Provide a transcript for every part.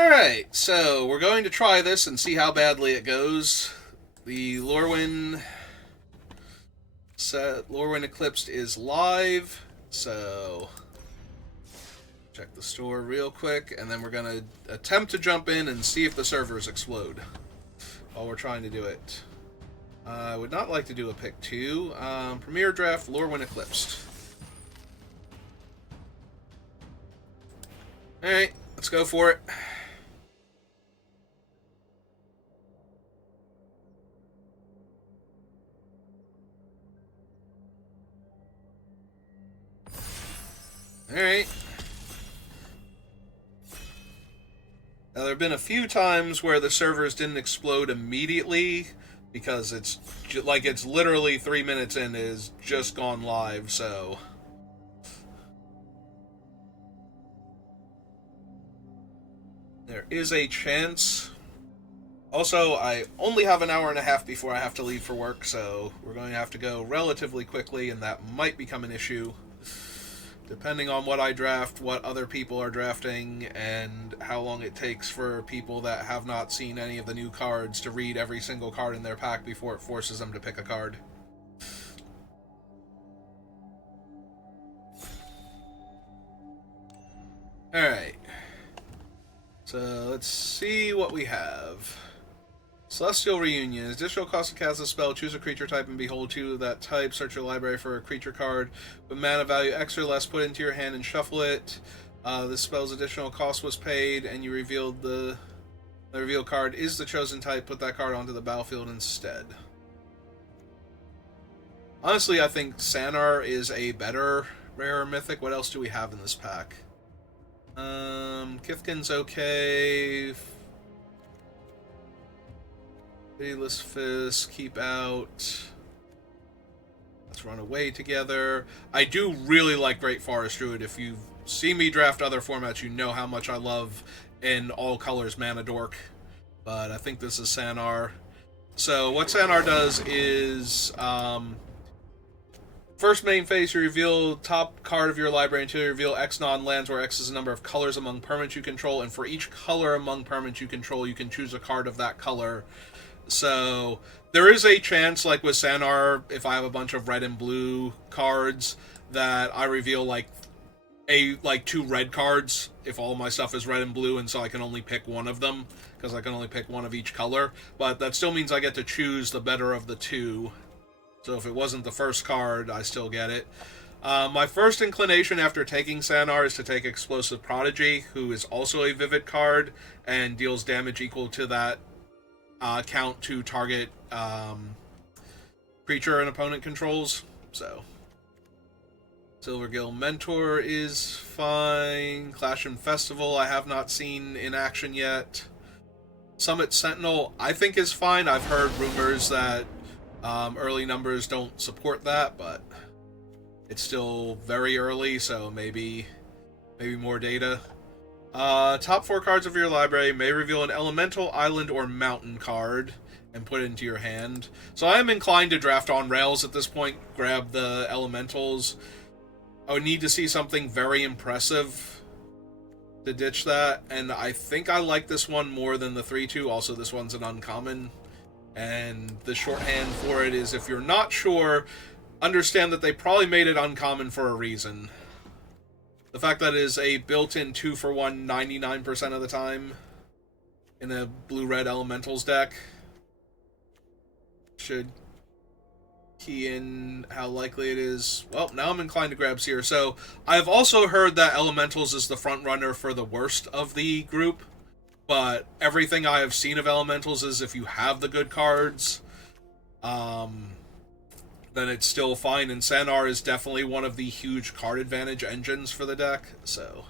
Alright, so we're going to try this and see how badly it goes. The Lorwyn Eclipsed is live, so check the store real quick, and then we're going to attempt to jump in and see if the servers explode while we're trying to do it. I would not like to do a pick 2. Premier Draft Lorwyn Eclipsed. Alright, let's go for it. Alright. Now, there have been a few times where the servers didn't explode immediately because it's literally 3 minutes in is just gone live, so there is a chance. Also, I only have an hour and a half before I have to leave for work, so we're going to have to go relatively quickly, and that might become an issue. Depending on what I draft, what other people are drafting, and how long it takes for people that have not seen any of the new cards to read every single card in their pack before it forces them to pick a card. Alright. So, let's see what we have. Celestial Reunion. Additional cost to cast a spell. Choose a creature type and behold two of that type. Search your library for a creature card with mana value X or less. Put it into your hand and shuffle it. This spell's additional cost was paid, and you revealed the reveal card is the chosen type. Put that card onto the battlefield instead. Honestly, I think Sanar is a better rare mythic. What else do we have in this pack? Kithkin's okay. Pitiless Fist, keep out. Let's run away together. I do really like Great Forest Druid. If you see me draft other formats, you know how much I love in all colors Mana Dork. But I think this is Sanar. So what Sanar does is, first main phase, you reveal top card of your library until you reveal X non-lands, where X is the number of colors among permanents you control, and for each color among permanents you control, you can choose a card of that color. So there is a chance, like with Sanar, if I have a bunch of red and blue cards, that I reveal like two red cards if all my stuff is red and blue, and so I can only pick one of them because I can only pick one of each color. But that still means I get to choose the better of the two. So if it wasn't the first card, I still get it. My first inclination after taking Sanar is to take Explosive Prodigy, who is also a Vivid card and deals damage equal to that count to target creature an opponent controls. So Silvergill Mentor is fine. Clash and Festival I have not seen in action yet. Summit Sentinel I think is fine. I've heard rumors that early numbers don't support that, but it's still very early, so maybe more data. Top 4 cards of your library may reveal an elemental, island, or mountain card and put it into your hand. So I am inclined to draft on rails at this point, grab the elementals. I would need to see something very impressive to ditch that, and I think I like this one more than the 3-2. Also, this one's an uncommon, and the shorthand for it is, if you're not sure, understand that they probably made it uncommon for a reason. The fact that it is a built-in 2-for-1 99% of the time in a blue-red elementals deck should key in how likely it is. Well, now I'm inclined to grab Seer. So I've also heard that elementals is the front runner for the worst of the group, but everything I have seen of elementals is if you have the good cards, then it's still fine, and Sanar is definitely one of the huge card advantage engines for the deck, so.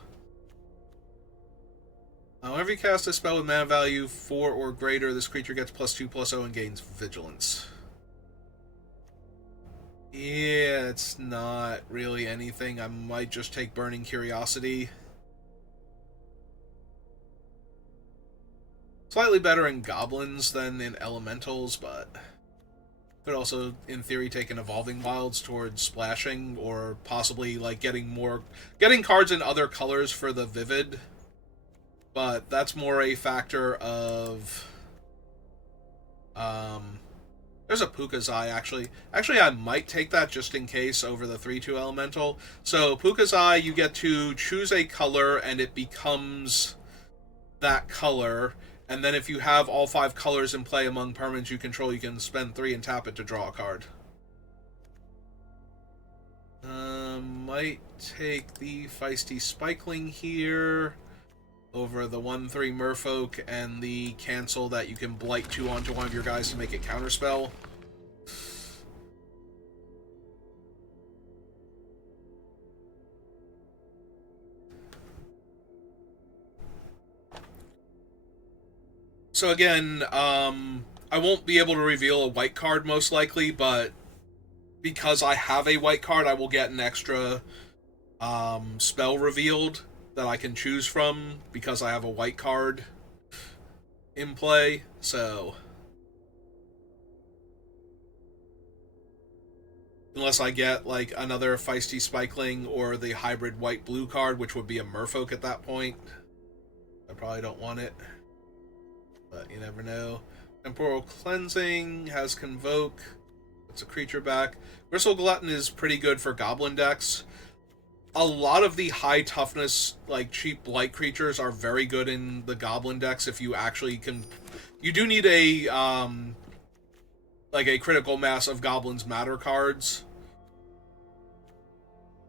Whenever you cast a spell with mana value 4 or greater, this creature gets +2/+0 and gains Vigilance. Yeah, it's not really anything. I might just take Burning Curiosity. Slightly better in Goblins than in Elementals, but could also, in theory, take an Evolving Wilds towards splashing, or possibly like getting cards in other colors for the Vivid. but that's more a factor of there's a Puka's Eye, actually. Actually, I might take that just in case over the 3-2 elemental. So Puka's Eye, you get to choose a color and it becomes that color, and then if you have all 5 colors in play among permanents you control, you can spend 3 and tap it to draw a card. Might take the Feisty Spikeling here over the 1-3 Merfolk and the cancel that you can blight 2 onto one of your guys to make it counterspell. So again, I won't be able to reveal a white card most likely, but because I have a white card, I will get an extra spell revealed that I can choose from because I have a white card in play. So unless I get like another Feisty Spikeling or the hybrid white-blue card, which would be a Merfolk at that point, I probably don't want it, but you never know. Temporal Cleansing has Convoke. It's a creature back. Gristle Glutton is pretty good for Goblin decks. A lot of the high toughness, like cheap blight creatures are very good in the Goblin decks if you actually can. You do need a like a critical mass of Goblins Matter cards.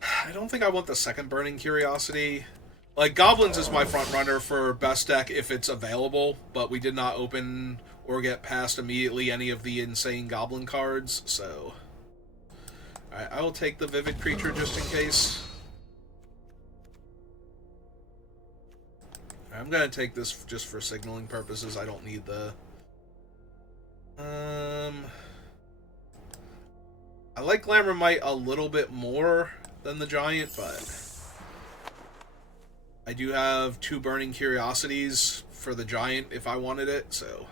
I don't think I want the second Burning Curiosity. Like, Goblins is my front runner for best deck if it's available, but we did not open or get past immediately any of the insane Goblin cards, so... Alright, I will take the Vivid Creature just in case. I'm gonna take this just for signaling purposes. I don't need the... I like Glamourmite a little bit more than the Giant, but... I do have 2 Burning Curiosities for the Giant if I wanted it, so...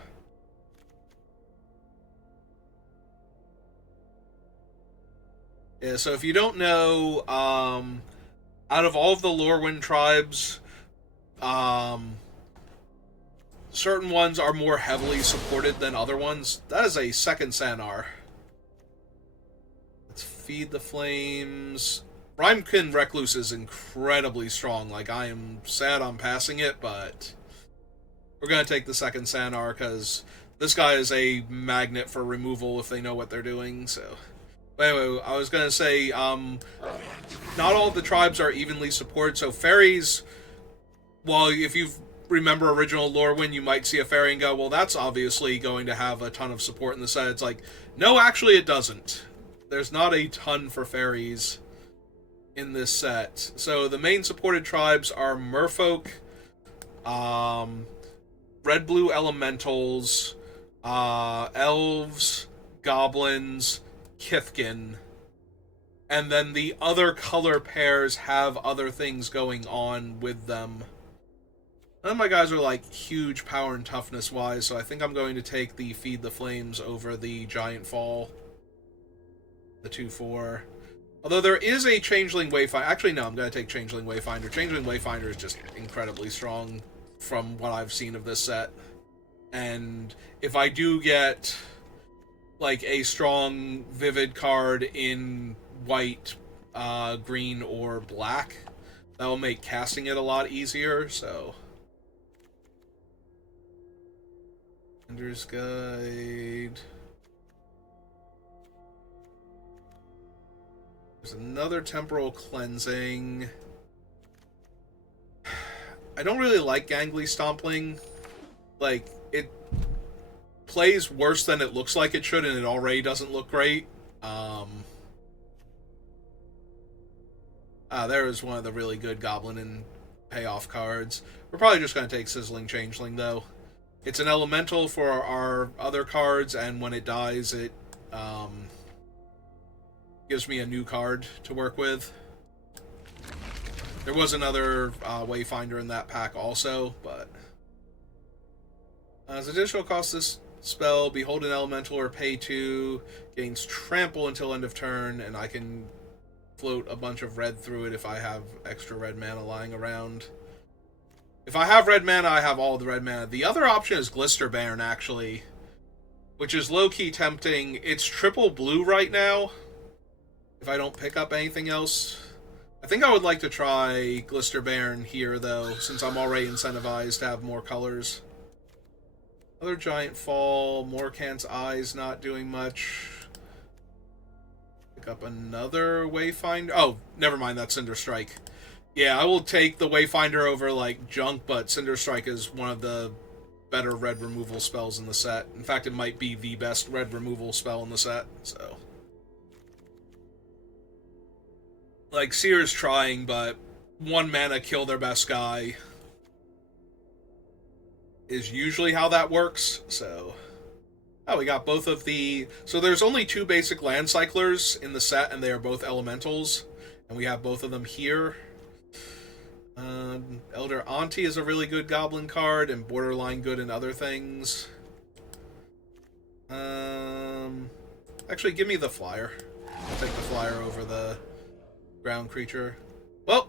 Yeah, so if you don't know, out of all of the Lorwyn tribes, certain ones are more heavily supported than other ones. That is a second Sanar. Let's feed the flames. Rhymekin Recluse is incredibly strong. Like, I am sad I'm passing it, but we're going to take the second Sanar because this guy is a magnet for removal if they know what they're doing, so... Wait, I was going to say, not all of the tribes are evenly supported, so fairies, well, if you remember original Lorwyn, you might see a fairy and go, well, that's obviously going to have a ton of support in the set. It's like, no, actually it doesn't. There's not a ton for fairies in this set. So the main supported tribes are Merfolk, red-blue elementals, elves, goblins, Kithkin, and then the other color pairs have other things going on with them. None of my guys are like huge power and toughness wise, so I think I'm going to take the Feed the Flames over the Giant Fall, the 2/4. Although there is a Changeling Wayfinder. Actually, no, I'm going to take Changeling Wayfinder. Changeling Wayfinder is just incredibly strong from what I've seen of this set. And if I do get like a strong Vivid card in white, green, or black, that will make casting it a lot easier, so... Ender's Guide... There's another Temporal Cleansing. I don't really like Gangly Stompling. Like, it plays worse than it looks like it should, and it already doesn't look great. There is one of the really good Goblin and payoff cards. We're probably just going to take Sizzling Changeling, though. It's an elemental for our other cards, and when it dies, it gives me a new card to work with. There was another Wayfinder in that pack also, but... as additional cost, this spell, behold an elemental or pay 2, gains trample until end of turn, and I can float a bunch of red through it if I have extra red mana lying around. If I have red mana, I have all the red mana. The other option is Glister Baron, actually, which is low-key tempting. It's triple blue right now, if I don't pick up anything else. I think I would like to try Glister Baron here, though, since I'm already incentivized to have more colors. Another Giant Fall, Morkant's Eyes not doing much. Pick up another Wayfinder. Oh, never mind, that's Cinder Strike. Yeah, I will take the Wayfinder over, like, junk, but Cinder Strike is one of the better red removal spells in the set. In fact, it might be the best red removal spell in the set, so... Like, Seer's trying, but 1 mana kill their best guy is usually how that works, so... Oh, we got both of the... So there's only 2 basic land cyclers in the set, and they are both elementals, and we have both of them here. Elder Auntie is a really good goblin card, and borderline good in other things. Actually, give me the flyer. I'll take the flyer over the ground creature. Well,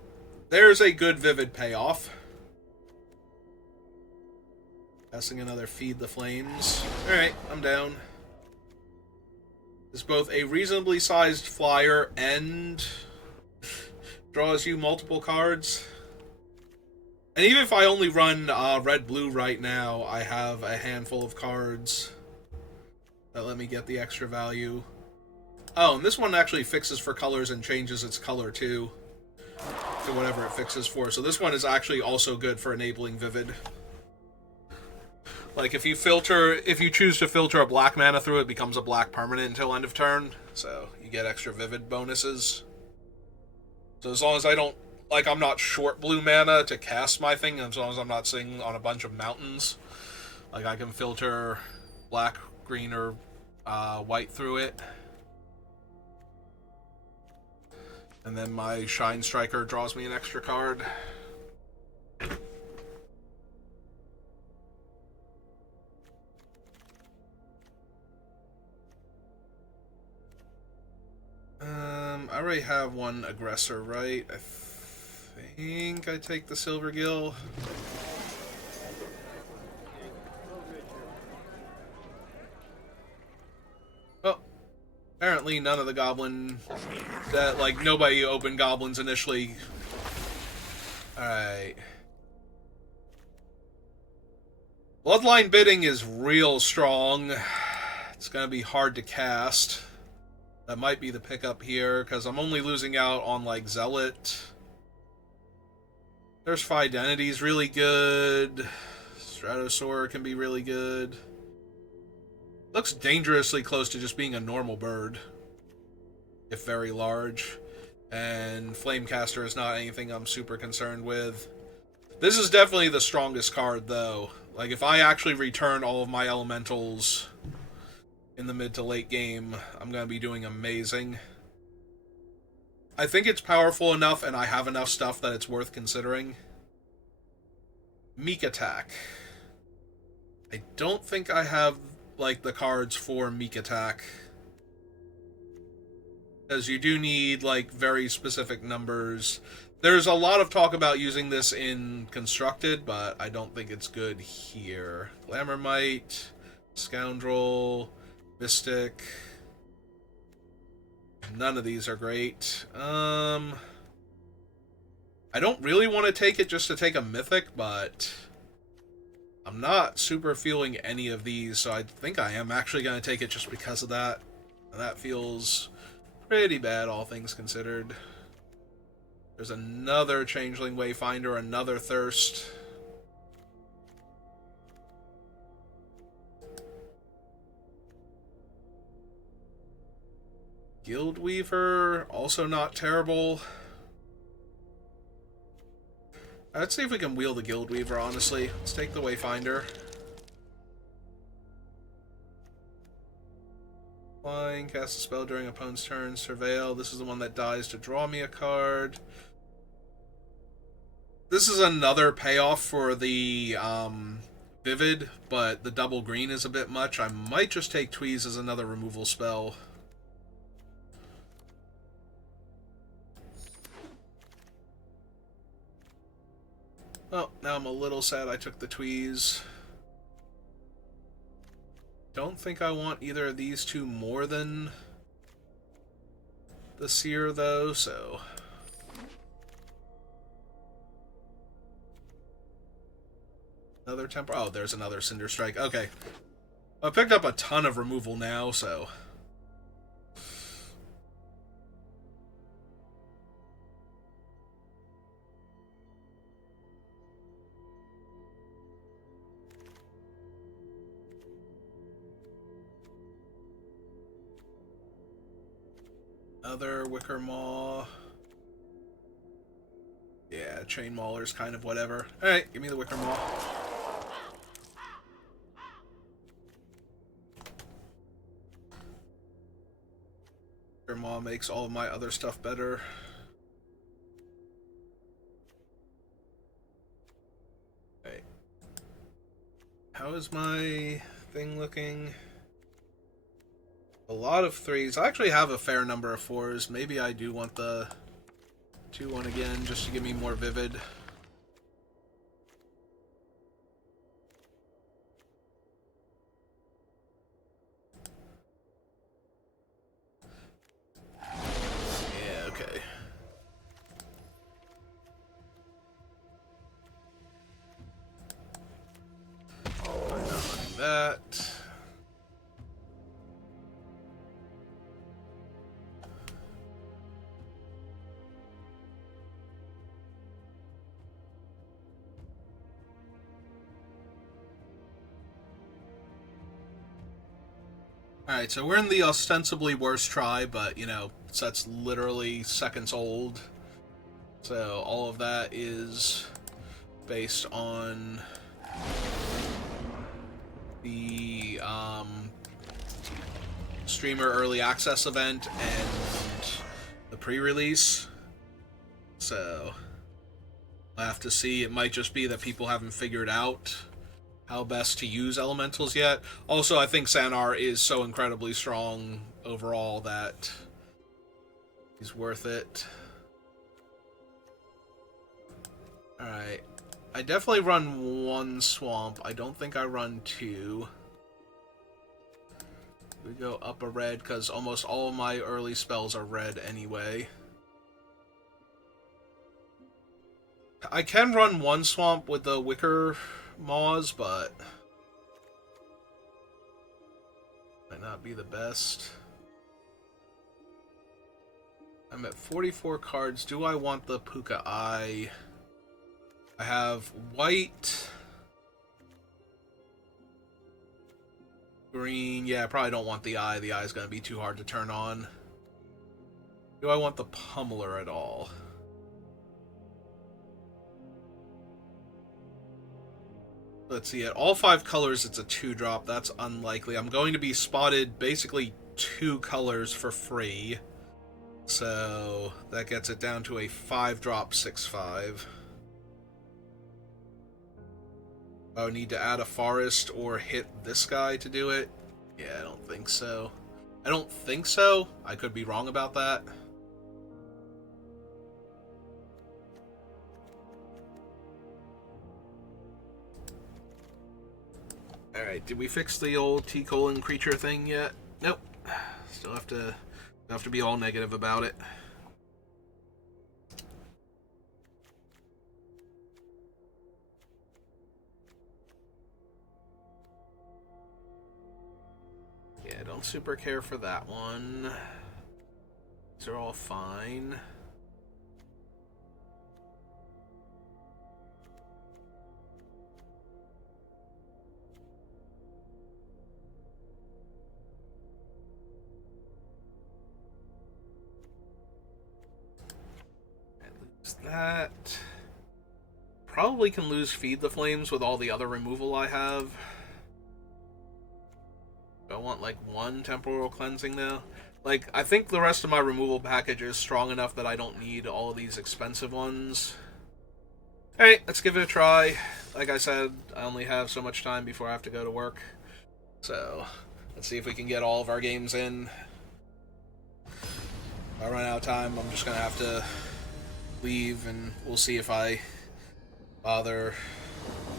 there's a good Vivid payoff. Passing another Feed the Flames. Alright, I'm down. It's both a reasonably sized flyer and draws you multiple cards. And even if I only run red-blue right now, I have a handful of cards that let me get the extra value. Oh, and this one actually fixes for colors and changes its color, too, to whatever it fixes for. So this one is actually also good for enabling Vivid. Like, if you choose to filter a black mana through it, becomes a black permanent until end of turn. So, you get extra Vivid bonuses. So as long as I don't... Like, I'm not short blue mana to cast my thing, as long as I'm not sitting on a bunch of mountains. Like, I can filter black, green, or white through it. And then my Shine Striker draws me an extra card. I already have one aggressor, right? I think I take the Silvergill. Oh, apparently none of the goblin... Like, nobody opened goblins initially. Alright. Bloodline Bidding is real strong. It's gonna be hard to cast. That might be the pickup here, because I'm only losing out on, like, Zealot. There's Fidenity's really good. Stratosaur can be really good. Looks dangerously close to just being a normal bird, if very large. And Flamecaster is not anything I'm super concerned with. This is definitely the strongest card, though. Like, if I actually return all of my elementals in the mid to late game, I'm going to be doing amazing. I think it's powerful enough, and I have enough stuff that it's worth considering. Meek Attack. I don't think I have, like, the cards for Meek Attack. Because you do need, like, very specific numbers. There's a lot of talk about using this in Constructed, but I don't think it's good here. Glamourmite, Scoundrel, Mystic. None of these are great. I don't really want to take it just to take a Mythic, but I'm not super feeling any of these, so I think I am actually going to take it just because of that. And that feels pretty bad, all things considered. There's another Changeling Wayfinder, another Thirst. Guildweaver, also not terrible. Let's see if we can wheel the Guildweaver, honestly. Let's take the Wayfinder. Flying, cast a spell during opponent's turn, Surveil. This is the one that dies to draw me a card. This is another payoff for the Vivid, but the double green is a bit much. I might just take Tweeze as another removal spell. Oh, now I'm a little sad I took the tweeze. Don't think I want either of these two more than the seer, though, so... Another temper. Oh, there's another Cinder Strike. Okay. I picked up a ton of removal now, so... Another Wicker Maw. Yeah, Chain Mauler's kind of whatever. Alright, give me the Wicker Maw. Wicker Maw makes all of my other stuff better. Alright. How is my thing looking? A lot of 3s. I actually have a fair number of 4s. Maybe I do want the 2-1 again, just to give me more vivid. Yeah, okay. I'm not running that. Alright, so we're in the ostensibly worst try, but, you know, that's literally seconds old. So all of that is based on the streamer early access event and the pre-release. So I'll have to see. It might just be that people haven't figured out how best to use elementals yet. Also, I think Sanar is so incredibly strong overall that he's worth it. Alright. I definitely run 1 swamp. I don't think I run 2. We go up a red because almost all of my early spells are red anyway. I can run 1 swamp with the Wicker Maws, but might not be the best. I'm at 44 cards. Do I want the Puka Eye? I have white, green. Yeah, I probably don't want the eye. The eye is going to be too hard to turn on. Do I want the Pummeler at all? Let's see, at all 5 colors, it's a 2-drop. That's unlikely. I'm going to be spotted basically 2 colors for free. So that gets it down to a 5-drop 6/5. I would need to add a forest or hit this guy to do it. Yeah, I don't think so. I don't think so. I could be wrong about that. Alright, did we fix the old T-colon creature thing yet? Nope. Still have to be all negative about it. Yeah, don't super care for that one. These are all fine. That probably can lose Feed the Flames with all the other removal I have. Do I want like 1 temporal cleansing now? Like, I think the rest of my removal package is strong enough that I don't need all of these expensive ones. Alright, let's give it a try. Like I said, I only have so much time before I have to go to work. So, let's see if we can get all of our games in. If I run out of time, I'm just going to have to leave, and we'll see if I bother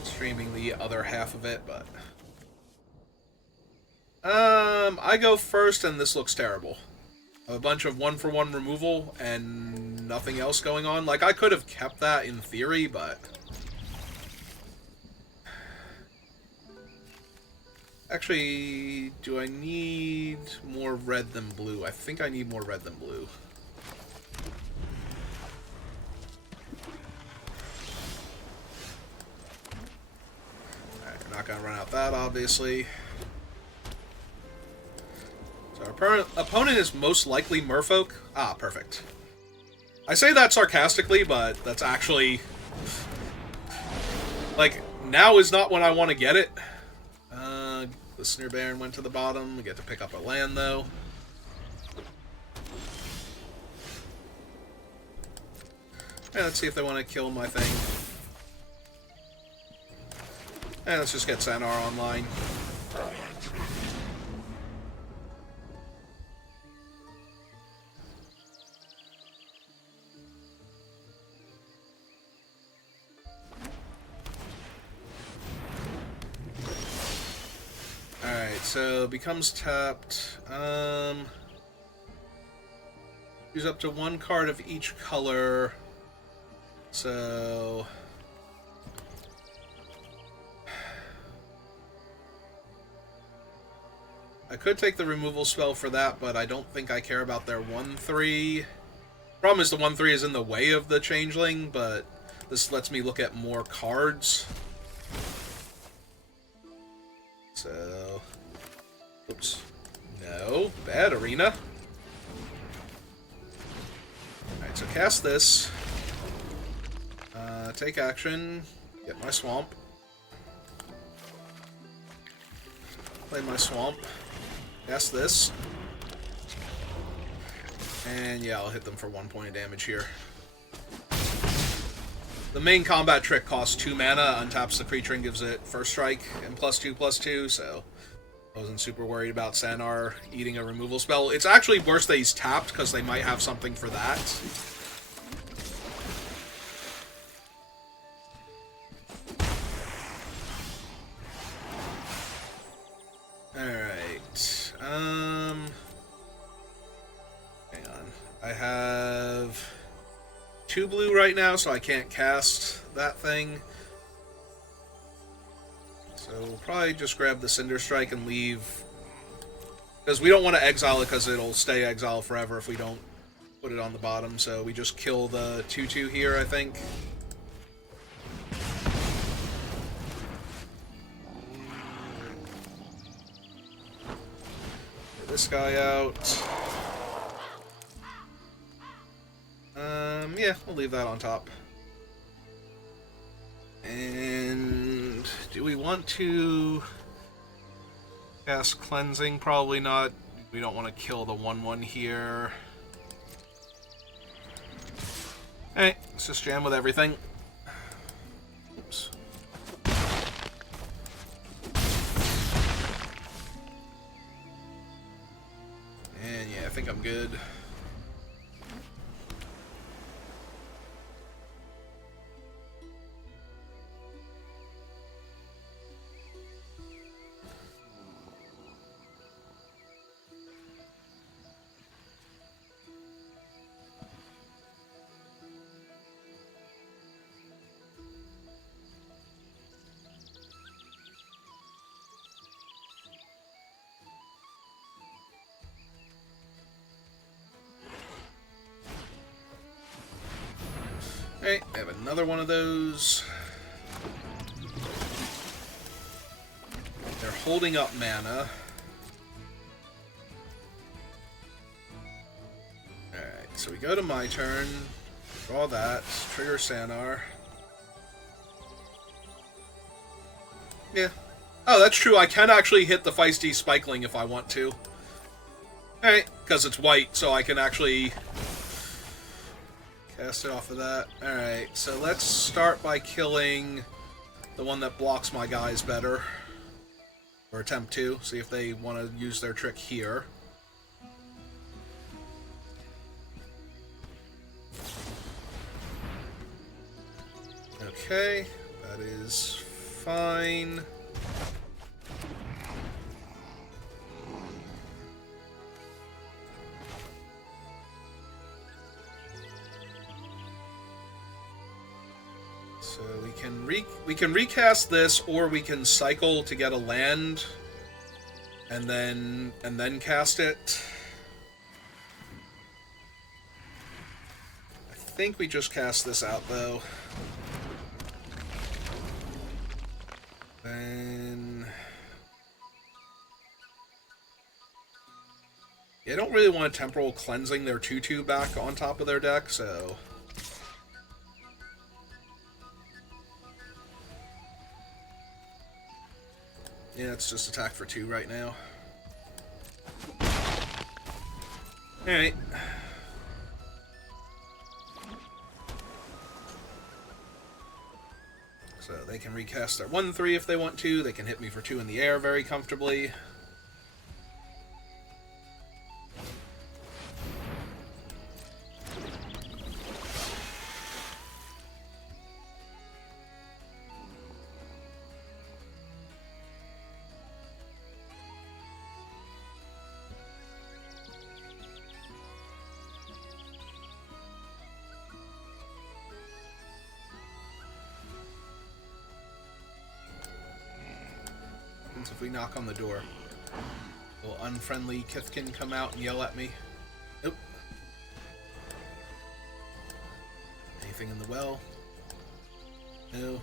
streaming the other half of it, but I go first, and this looks terrible. A bunch of one-for-one removal and nothing else going on. Like, I could have kept that in theory, but actually, do I need more red than blue? I think I need more red than blue. Alright, we're not gonna run out that, obviously. Our opponent is most likely merfolk. Ah, perfect. I say that sarcastically, but that's actually... like, now is not when I want to get it. The Snare Baron went to the bottom. We get to pick up a land, though. Yeah, let's see if they want to kill my thing. Yeah, let's just get Sanar online. So, becomes tapped. Use up to one card of each color. So... I could take the removal spell for that, but I don't think I care about their 1/3. Problem is the 1/3 is in the way of the Changeling, but this lets me look at more cards. So... oops. No. Bad arena. Alright, so cast this. Take action. Get my swamp. Play my swamp. Cast this. And yeah, I'll hit them for 1 point of damage here. The main combat trick costs 2 mana, untaps the creature and gives it first strike and +2/+2, so I wasn't super worried about Sanar eating a removal spell. It's actually worse that he's tapped, because they might have something for that. Alright. Hang on. I have 2 blue right now, so I can't cast that thing. So we'll probably just grab the Cinder Strike and leave, because we don't want to exile it, because it'll stay exiled forever if we don't put it on the bottom. So we just kill the 2/2 here, I think. Get this guy out. Yeah, we'll leave that on top. And do we want to cast Cleansing? Probably not. We don't want to kill the 1/1 here. Hey, let's just jam with everything. Oops. And yeah, I think I'm good. Alright, I have another one of those. They're holding up mana. Alright, so we go to my turn. Draw that. Trigger Sanar. Yeah. Oh, that's true. I can actually hit the Feisty Spikeling if I want to. Alright, because it's white, so I can actually cast it off of that. Alright, so let's start by killing the one that blocks my guys better. Or attempt to. See if they want to use their trick here. Okay, that is fine. So we can recast this, or we can cycle to get a land, and then cast it. I think we just cast this out though. Then yeah, I don't really want a Temporal Cleansing their 2/2 back on top of their deck, so yeah, it's just attack for 2 right now. Alright. So they can recast their 1/3 if they want to. They can hit me for 2 in the air very comfortably. If we knock on the door, will unfriendly Kithkin come out and yell at me? Nope. Anything in the well? No.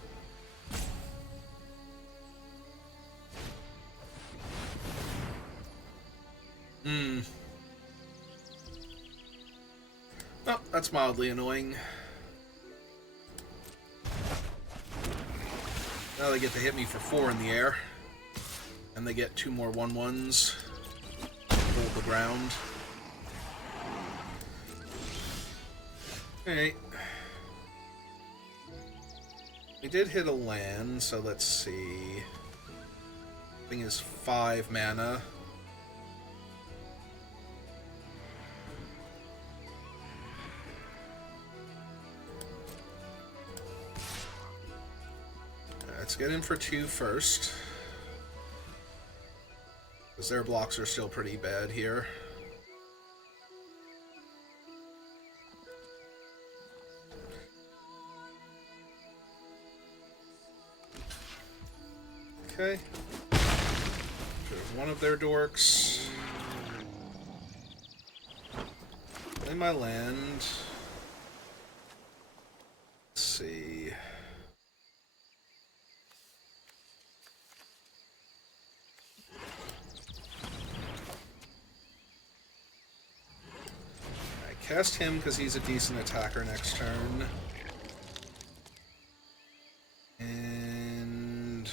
Oh, that's mildly annoying. Now they get to hit me for 4 in the air. And they get 2 more 1/1s. Hold the ground. Alright. We did hit a land, so let's see. Thing is 5 mana. Let's get in for 2 first. Because their blocks are still pretty bad here. Okay. There's one of their dorks. Play my land. Let's see. Cast him because he's a decent attacker next turn. And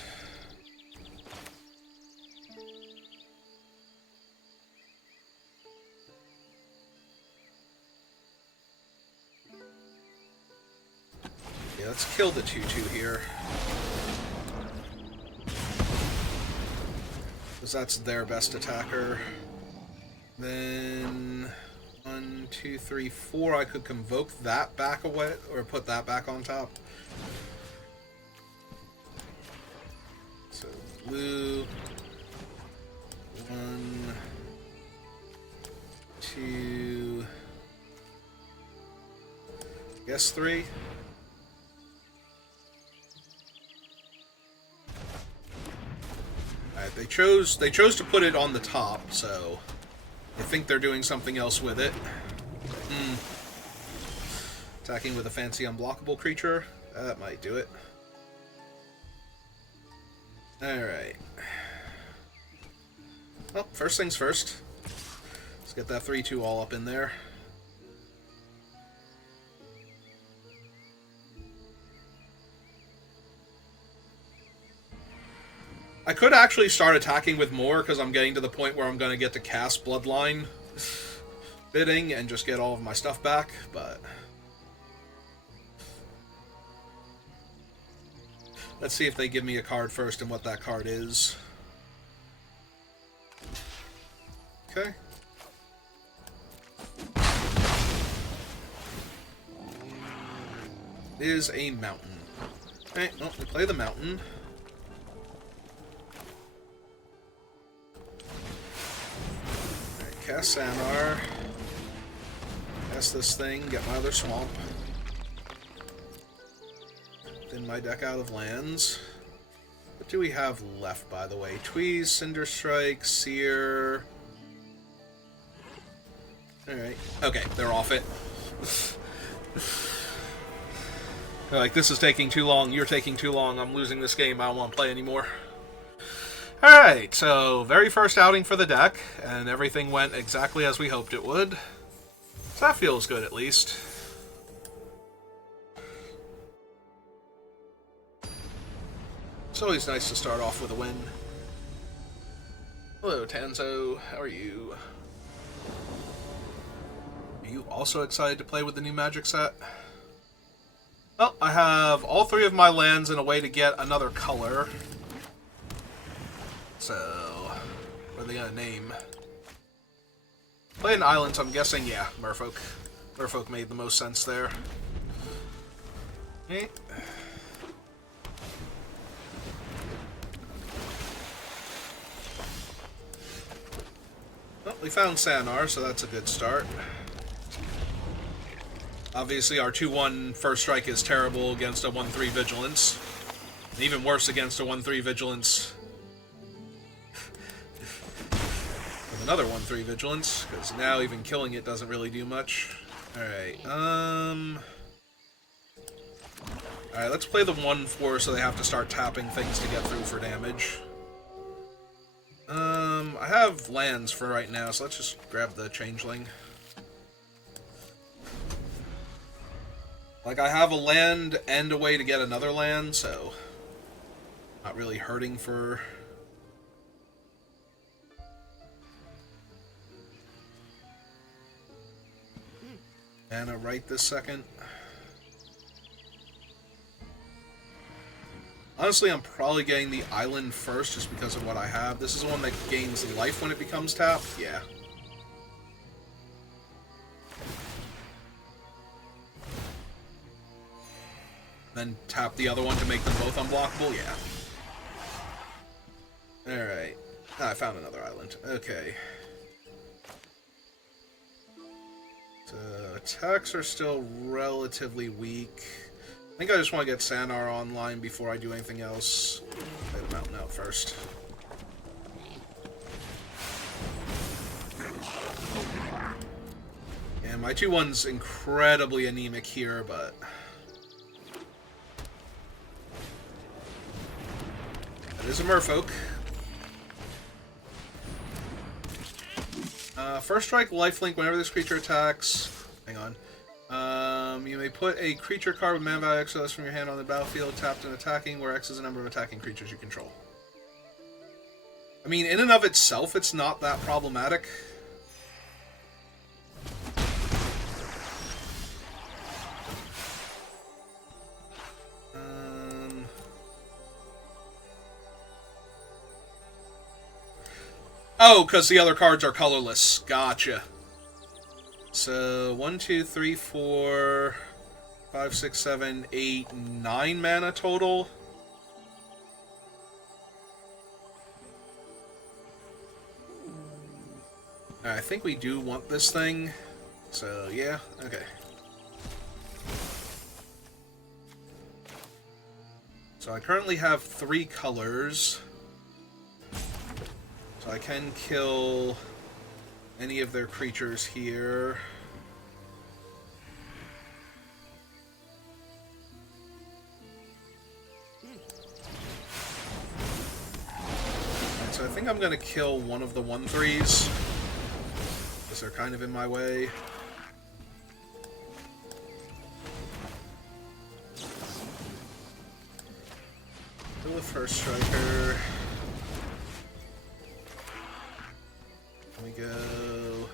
yeah, let's kill the 2/2 here. Because that's their best attacker. Then 1, 2, 3, 4. I could convoke that back away, or put that back on top. So blue. 1, 2. Guess 3. Alright, they chose to put it on the top, so I think they're doing something else with it. Attacking with a fancy unblockable creature. That might do it. Alright. Well, first things first. Let's get that 3/2 all up in there. I could actually start attacking with more, because I'm getting to the point where I'm going to get to cast Bloodline Bidding and just get all of my stuff back, but let's see if they give me a card first and what that card is. Okay. It is a mountain. Okay, well, we play the mountain. Alright, cast Sanar. Cast this thing, get my other swamp. Thin my deck out of lands. What do we have left, by the way? Tweeze, Cinder Strike, Seer. Alright. Okay, they're off it. They're like, this is taking too long, you're taking too long, I'm losing this game, I don't want to play anymore. Alright, so very first outing for the deck, and everything went exactly as we hoped it would. So that feels good, at least. It's always nice to start off with a win. Hello, Tanzo. How are you? Are you also excited to play with the new Magic set? Well, I have all 3 of my lands in a way to get another color. So, what are they gonna name? Playing islands, I'm guessing, yeah, Merfolk. Merfolk made the most sense there. Okay. Well, we found Sanar, so that's a good start. Obviously, our 2-1 first strike is terrible against a 1-3 Vigilance. And even worse against a 1-3 Vigilance. With another 1-3 Vigilance, because now even killing it doesn't really do much. Alright, Alright, let's play the 1-4 so they have to start tapping things to get through for damage. I have lands for right now, so let's just grab the Changeling. Like, I have a land and a way to get another land, so not really hurting for... Mana right this second. Honestly, I'm probably getting the island first just because of what I have. This is the one that gains life when it becomes tapped. Yeah. Then tap the other one to make them both unblockable? Yeah. Alright. Ah, I found another island. Okay. So, attacks are still relatively weak. I think I just want to get Sanar online before I do anything else. Play the mountain out first. And my 2-1's incredibly anemic here, but... That is a Merfolk. First strike, lifelink, whenever this creature attacks... Hang on. You may put a creature card with mana value X less from your hand on the battlefield, tapped and attacking, where X is the number of attacking creatures you control. I mean, in and of itself, it's not that problematic. Oh, because the other cards are colorless. Gotcha. So, 1, 2, 3, 4, 5, 6, 7, 8, 9 mana total. I think we do want this thing. So, yeah, okay. So I currently have 3 colors. So I can kill any of their creatures here. And so I think I'm going to kill one of the 1/3s, because they're kind of in my way. Kill the first striker. We go.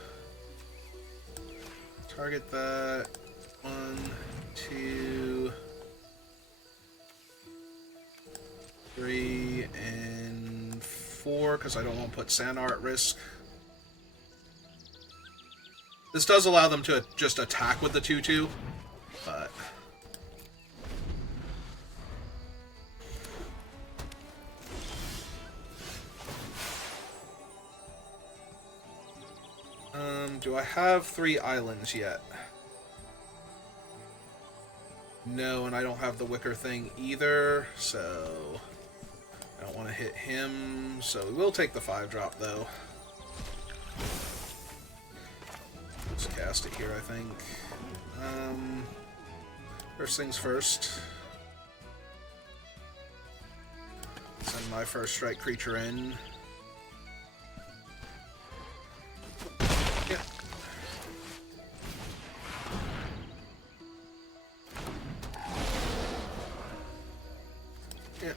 Target that. 1, 2, 3, and 4, because I don't want to put Sanar at risk. This does allow them to just attack with the 2/2, but Do I have 3 islands yet? No, and I don't have the wicker thing either, so I don't want to hit him. So we will take the 5-drop, though. Let's cast it here, I think. First things first. Send my first strike creature in. Yep. Yep.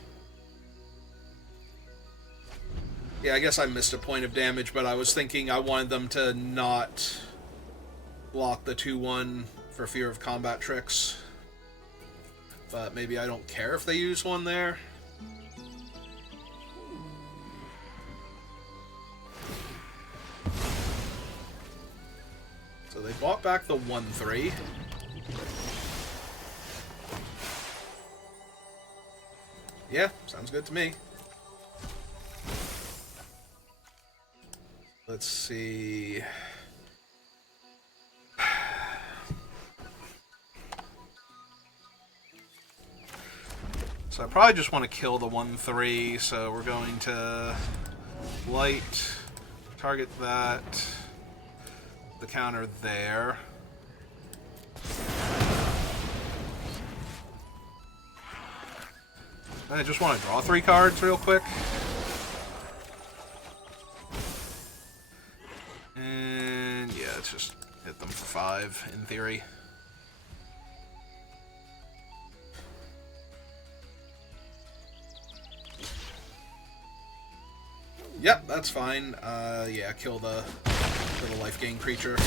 Yeah, I guess I missed a point of damage, but I was thinking I wanted them to not block the 2/1 for fear of combat tricks. But maybe I don't care if they use one there. So they bought back the 1/3. Yeah, sounds good to me. Let's see. So I probably just want to kill the 1/3, so we're going to light, target that, the counter there. I just want to draw 3 cards real quick. And yeah, let's just hit them for 5 in theory. Yep, that's fine. Yeah, kill the little life gain creature.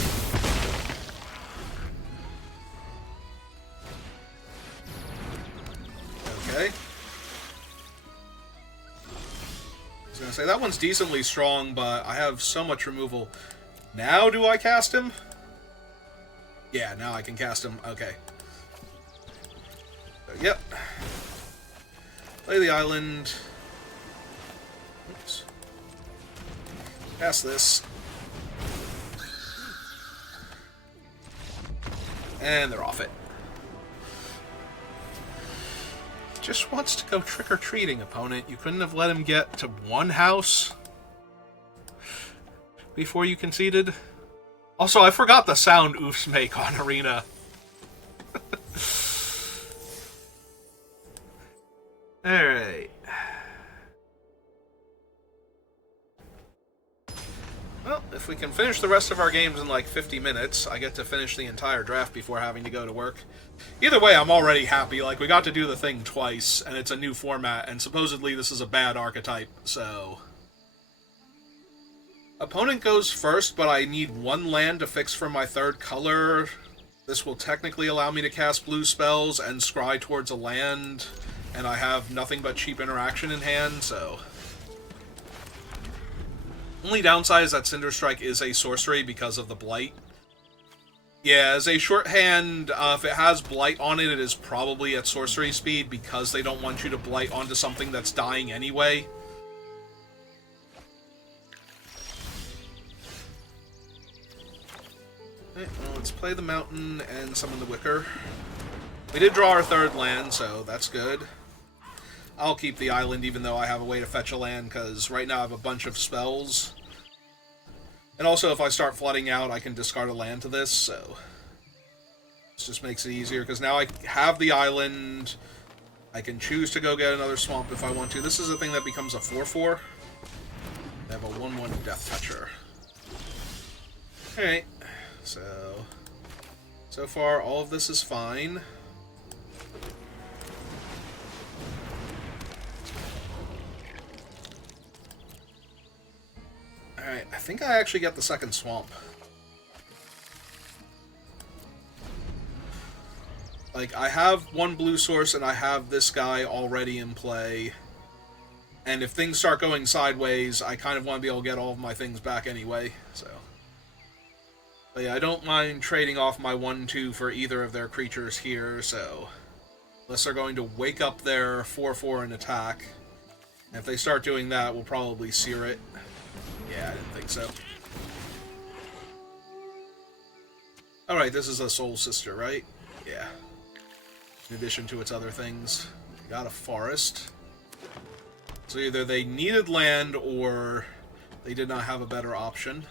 Okay. I was gonna say, that one's decently strong, but I have so much removal. Now do I cast him? Yeah, now I can cast him. Okay. So, yep. Play the island. Oops. Cast this. And they're off it. Just wants to go trick-or-treating, opponent. You couldn't have let him get to 1 house before you conceded? Also, I forgot the sound oofs make on Arena. Alright. Well, if we can finish the rest of our games in like 50 minutes, I get to finish the entire draft before having to go to work. Either way, I'm already happy. Like, we got to do the thing twice, and it's a new format, and supposedly this is a bad archetype, so... Opponent goes first, but I need 1 land to fix for my 3rd color. This will technically allow me to cast blue spells and scry towards a land, and I have nothing but cheap interaction in hand, so... Only downside is that Cinder Strike is a sorcery because of the Blight. Yeah, as a shorthand, if it has Blight on it, it is probably at sorcery speed because they don't want you to Blight onto something that's dying anyway. Okay, well, let's play the mountain and summon the Wicker. We did draw our 3rd land, so that's good. I'll keep the island even though I have a way to fetch a land, because right now I have a bunch of spells. And also, if I start flooding out, I can discard a land to this, so... This just makes it easier, because now I have the island. I can choose to go get another swamp if I want to. This is a thing that becomes a 4/4. They have a 1/1 Death Toucher. Alright, so far all of this is fine. Alright, I think I actually get the 2nd swamp. Like, I have 1 blue source and I have this guy already in play. And if things start going sideways, I kind of want to be able to get all of my things back anyway, so... But yeah, I don't mind trading off my 1/2 for either of their creatures here, so... Unless they're going to wake up their 4/4 and attack. And if they start doing that, we'll probably sear it. Yeah, I didn't think so. Alright, this is a Soul Sister, right? Yeah. In addition to its other things. Got a forest. So either they needed land or they did not have a better option.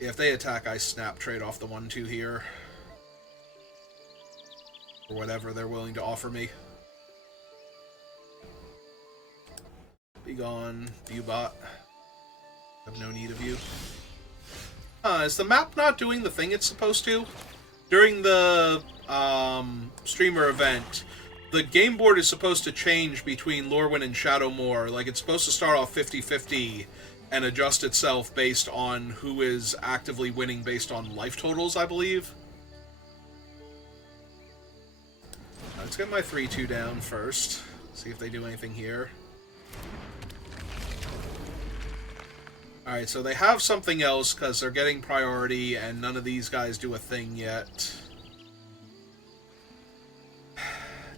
Yeah, if they attack, I snap trade off the 1-2 here. Or whatever they're willing to offer me. Be gone, Viewbot. I have no need of you. Is the map not doing the thing it's supposed to? During the streamer event, the game board is supposed to change between Lorwyn and Shadowmoor. Like, it's supposed to start off 50-50 and adjust itself based on who is actively winning based on life totals, I believe. Let's get my 3-2 down first. See if they do anything here. Alright, so they have something else because they're getting priority and none of these guys do a thing yet.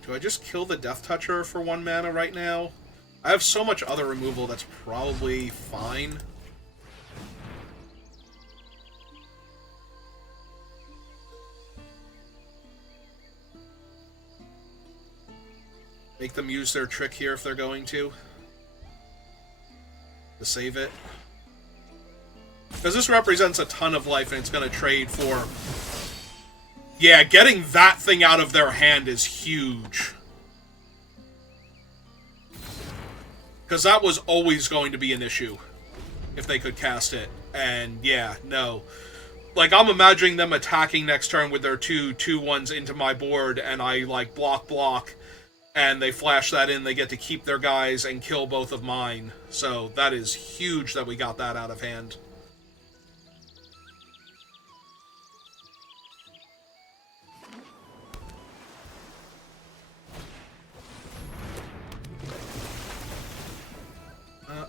Do I just kill the Death Toucher for 1 mana right now? I have so much other removal that's probably fine. Make them use their trick here if they're going to save it. Because this represents a ton of life and it's going to trade for... Yeah, getting that thing out of their hand is huge. Because that was always going to be an issue if they could cast it. And yeah, no. Like, I'm imagining them attacking next turn with their 2/2/1s into my board and I, like, block, and they flash that in, they get to keep their guys and kill both of mine. So that is huge that we got that out of hand.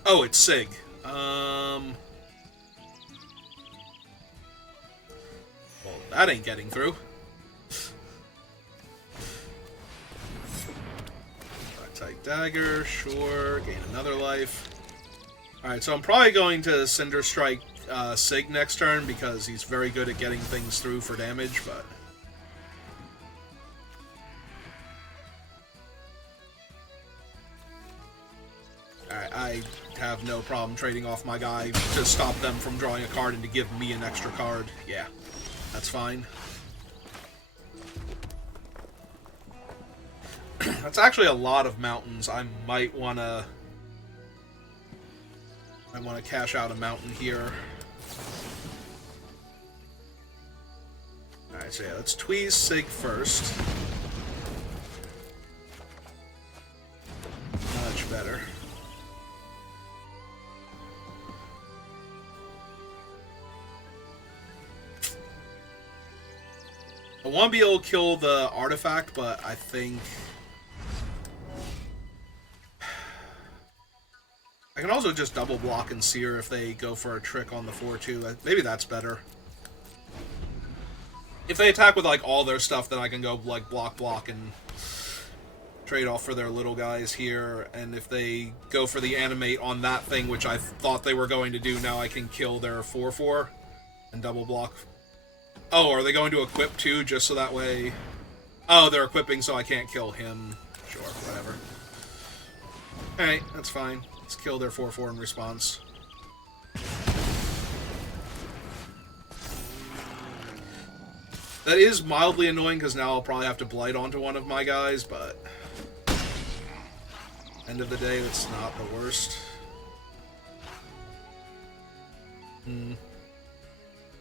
Oh, it's Sig. Well, that ain't getting through. Black-type dagger, sure. Gain another life. Alright, so I'm probably going to Cinder Strike Sig next turn because he's very good at getting things through for damage, but... Alright, I have no problem trading off my guy to stop them from drawing a card and to give me an extra card. Yeah, that's fine. That's actually a lot of mountains. I might wanna cash out a mountain here. Alright, so yeah, let's tweeze Sig first. Much better. I want to be able to kill the artifact, but I think... I can also just double block and sear if they go for a trick on the 4-2. Maybe that's better. If they attack with, like, all their stuff, then I can go, like, block and trade off for their little guys here. And if they go for the animate on that thing, which I thought they were going to do, now I can kill their 4-4 and double block. Oh, are they going to equip too, just so that way... Oh, they're equipping so I can't kill him. Sure, whatever. Alright, that's fine. Let's kill their 4-4 in response. That is mildly annoying, because now I'll probably have to blight onto one of my guys, but... End of the day, that's not the worst.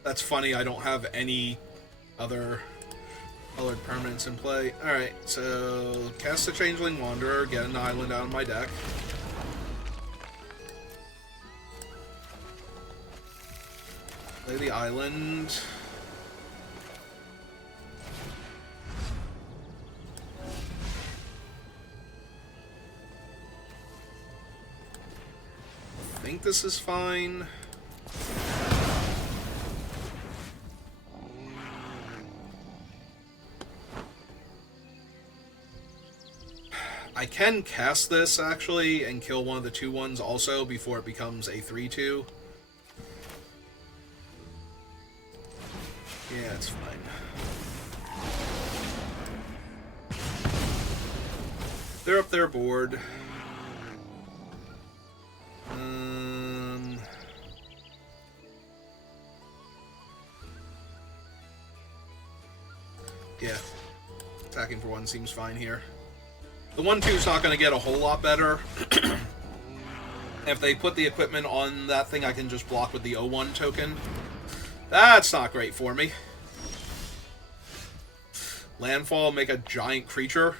That's funny, I don't have any other colored permanents in play. Alright, so cast the Changeling Wanderer, get an island out of my deck. Play the island. I think this is fine. I can cast this, actually, and kill one of the 2/1s also before it becomes a 3/2. Yeah, it's fine. They're up their board. Yeah. Attacking for 1 seems fine here. The 1/2's not going to get a whole lot better. If they put the equipment on that thing, I can just block with the 0/1 token. That's not great for me. Landfall, make a giant creature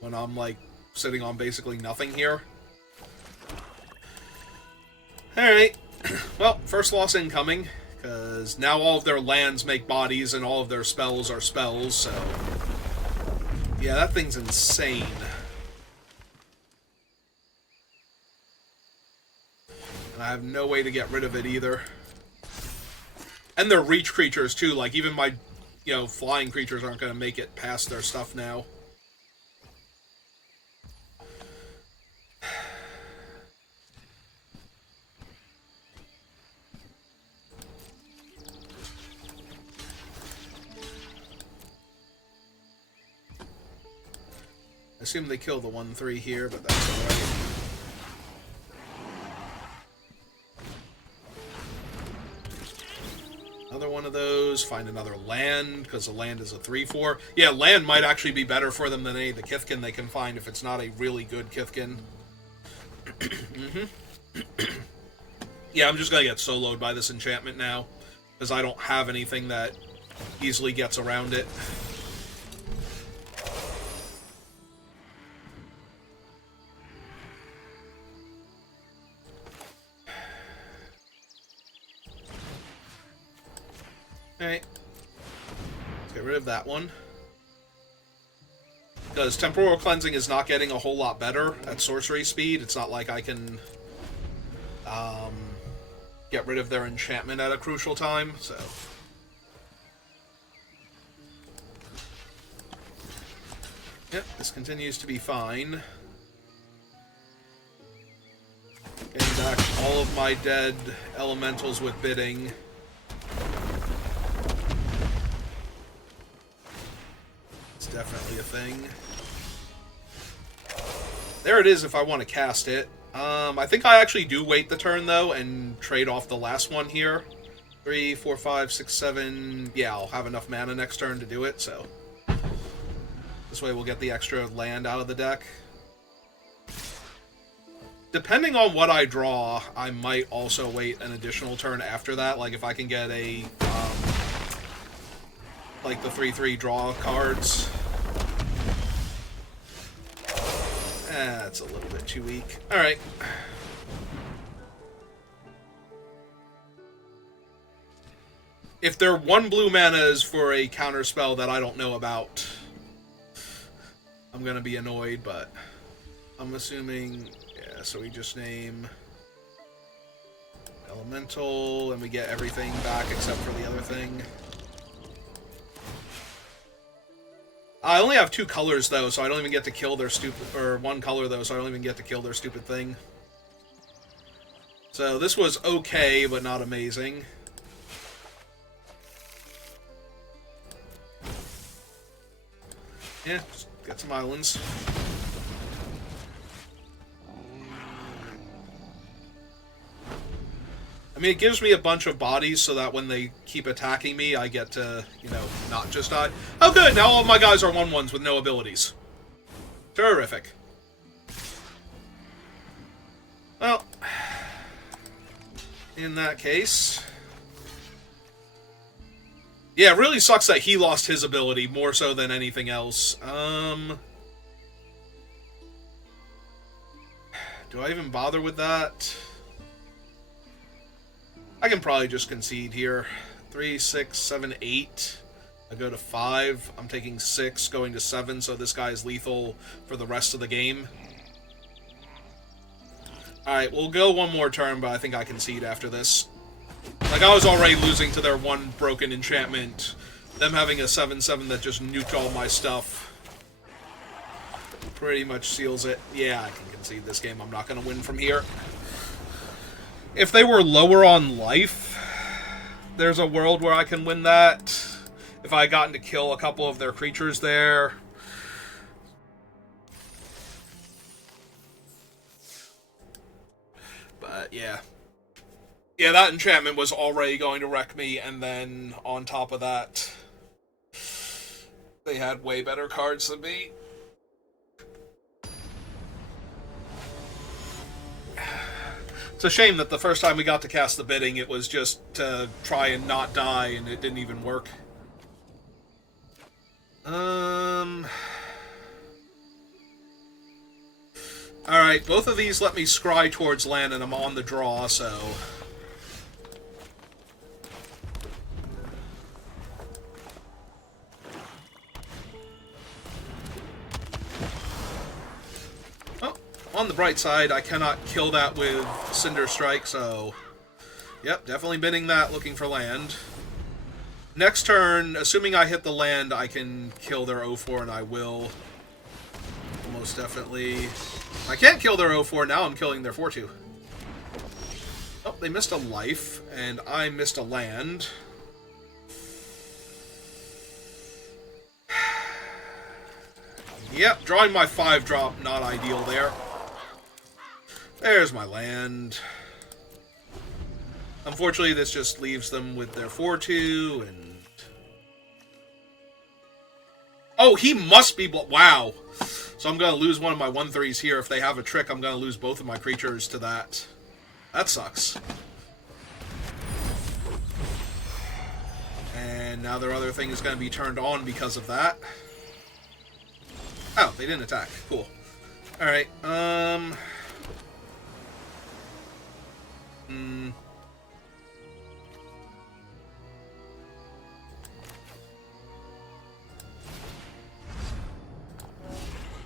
when I'm, like, sitting on basically nothing here. Alright. Well, first loss incoming, because now all of their lands make bodies and all of their spells are spells, so... Yeah, that thing's insane. And I have no way to get rid of it either. And they're reach creatures, too. Like, even my, flying creatures aren't going to make it past their stuff now. I assume they kill the 1/3 here, but that's alright. Another one of those. Find another land, because the land is a 3/4. Yeah, land might actually be better for them than any of the Kithkin they can find if it's not a really good Kithkin. Yeah, I'm just going to get soloed by this enchantment now, because I don't have anything that easily gets around it. Alright. Let's get rid of that one. Because Temporal Cleansing is not getting a whole lot better at sorcery speed. It's not like I can get rid of their enchantment at a crucial time, so... Yep, this continues to be fine. Getting back all of my dead elementals with bidding. Definitely a thing. There it is if I want to cast it. I think I actually do wait the turn, though, and trade off the last one here. 3, 4, 5, 6, 7... Yeah, I'll have enough mana next turn to do it, so... This way we'll get the extra land out of the deck. Depending on what I draw, I might also wait an additional turn after that. Like, if I can get a... like, the 3/3 draw cards... That's a little bit too weak. Alright. If their 1 blue mana is for a counter spell that I don't know about, I'm gonna be annoyed, but I'm assuming... Yeah, so we just name... Elemental, and we get everything back except for the other thing. I only have 2 colors, though, so I don't even get to kill their stupid... Or 1 color, though, so I don't even get to kill their stupid thing. So this was okay, but not amazing. Yeah, just get some islands. I mean, it gives me a bunch of bodies so that when they keep attacking me, I get to, not just die. Oh, good! Now all of my guys are 1/1s with no abilities. Terrific. Well, in that case... Yeah, it really sucks that he lost his ability more so than anything else. Do I even bother with that? I can probably just concede here. 3, 6, 7, 8. I go to 5. I'm taking 6, going to 7, so this guy is lethal for the rest of the game. Alright, we'll go one more turn, but I think I concede after this. Like, I was already losing to their 1 broken enchantment. Them having a 7/7 that just nuked all my stuff. pretty much seals it. Yeah, I can concede this game. I'm not going to win from here. If they were lower on life, there's a world where I can win that. If I had gotten to kill a couple of their creatures there. But, yeah. Yeah, that enchantment was already going to wreck me, and then, on top of that, they had way better cards than me. It's a shame that the first time we got to cast the bidding, it was just to try and not die, and it didn't even work. Alright, both of these let me scry towards land, and I'm on the draw, so... Oh, on the bright side, I cannot kill that with Cinder Strike, so... Yep, definitely bidding that, looking for land. Next turn, assuming I hit the land, I can kill their 0-4, and I will. Most definitely. I can't kill their 0-4, now I'm killing their 4-2. Oh, they missed a life, and I missed a land. Yep, drawing my 5-drop, not ideal there. There's my land. Unfortunately, this just leaves them with their 4-2, and... Oh, he must be... Wow. So I'm going to lose one of my 1/3s here. If they have a trick, I'm going to lose both of my creatures to that. That sucks. And now their other thing is going to be turned on because of that. Oh, they didn't attack. Cool. Alright,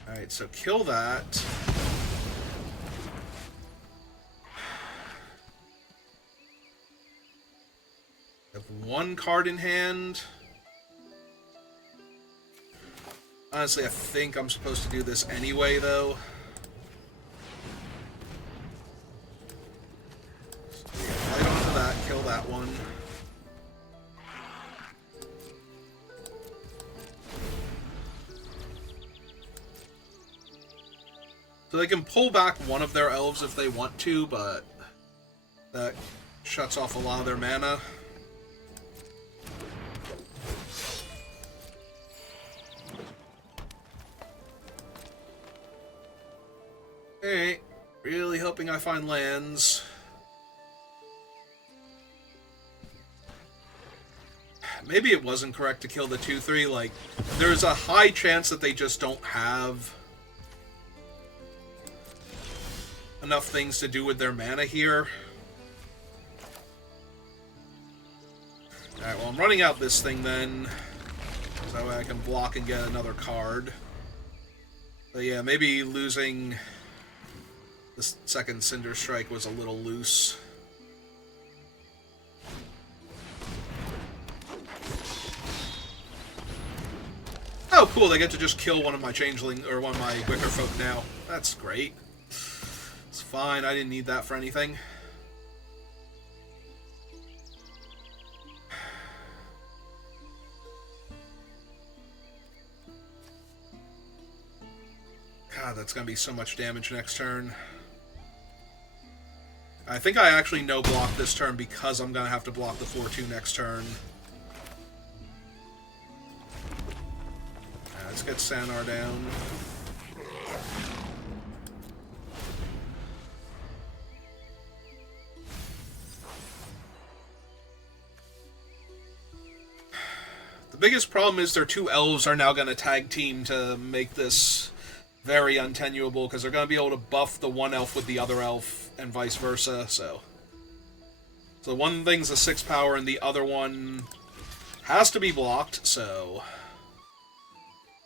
Alright, so kill that. I have one card in hand. Honestly, I think I'm supposed to do this anyway, though. So, yeah, right onto that, kill that one. So they can pull back one of their elves if they want to, but that shuts off a lot of their mana. Alright, really hoping I find lands. Maybe it wasn't correct to kill the 2/3, like, there's a high chance that they just don't have enough things to do with their mana here. Alright, well, I'm running out this thing then, so that way I can block and get another card. But yeah, maybe losing the second Cinder Strike was a little loose. Oh, cool, they get to just kill one of my Changeling, or one of my Wicker Folk now. That's great. It's fine, I didn't need that for anything. God, that's gonna be so much damage next turn. I think I actually no-block this turn because I'm gonna have to block the 4/2 next turn. Let's get Sanar down. The biggest problem is their 2 elves are now going to tag team to make this very untenuable, because they're going to be able to buff the one elf with the other elf, and vice versa, so one thing's a 6 power, and the other one has to be blocked, so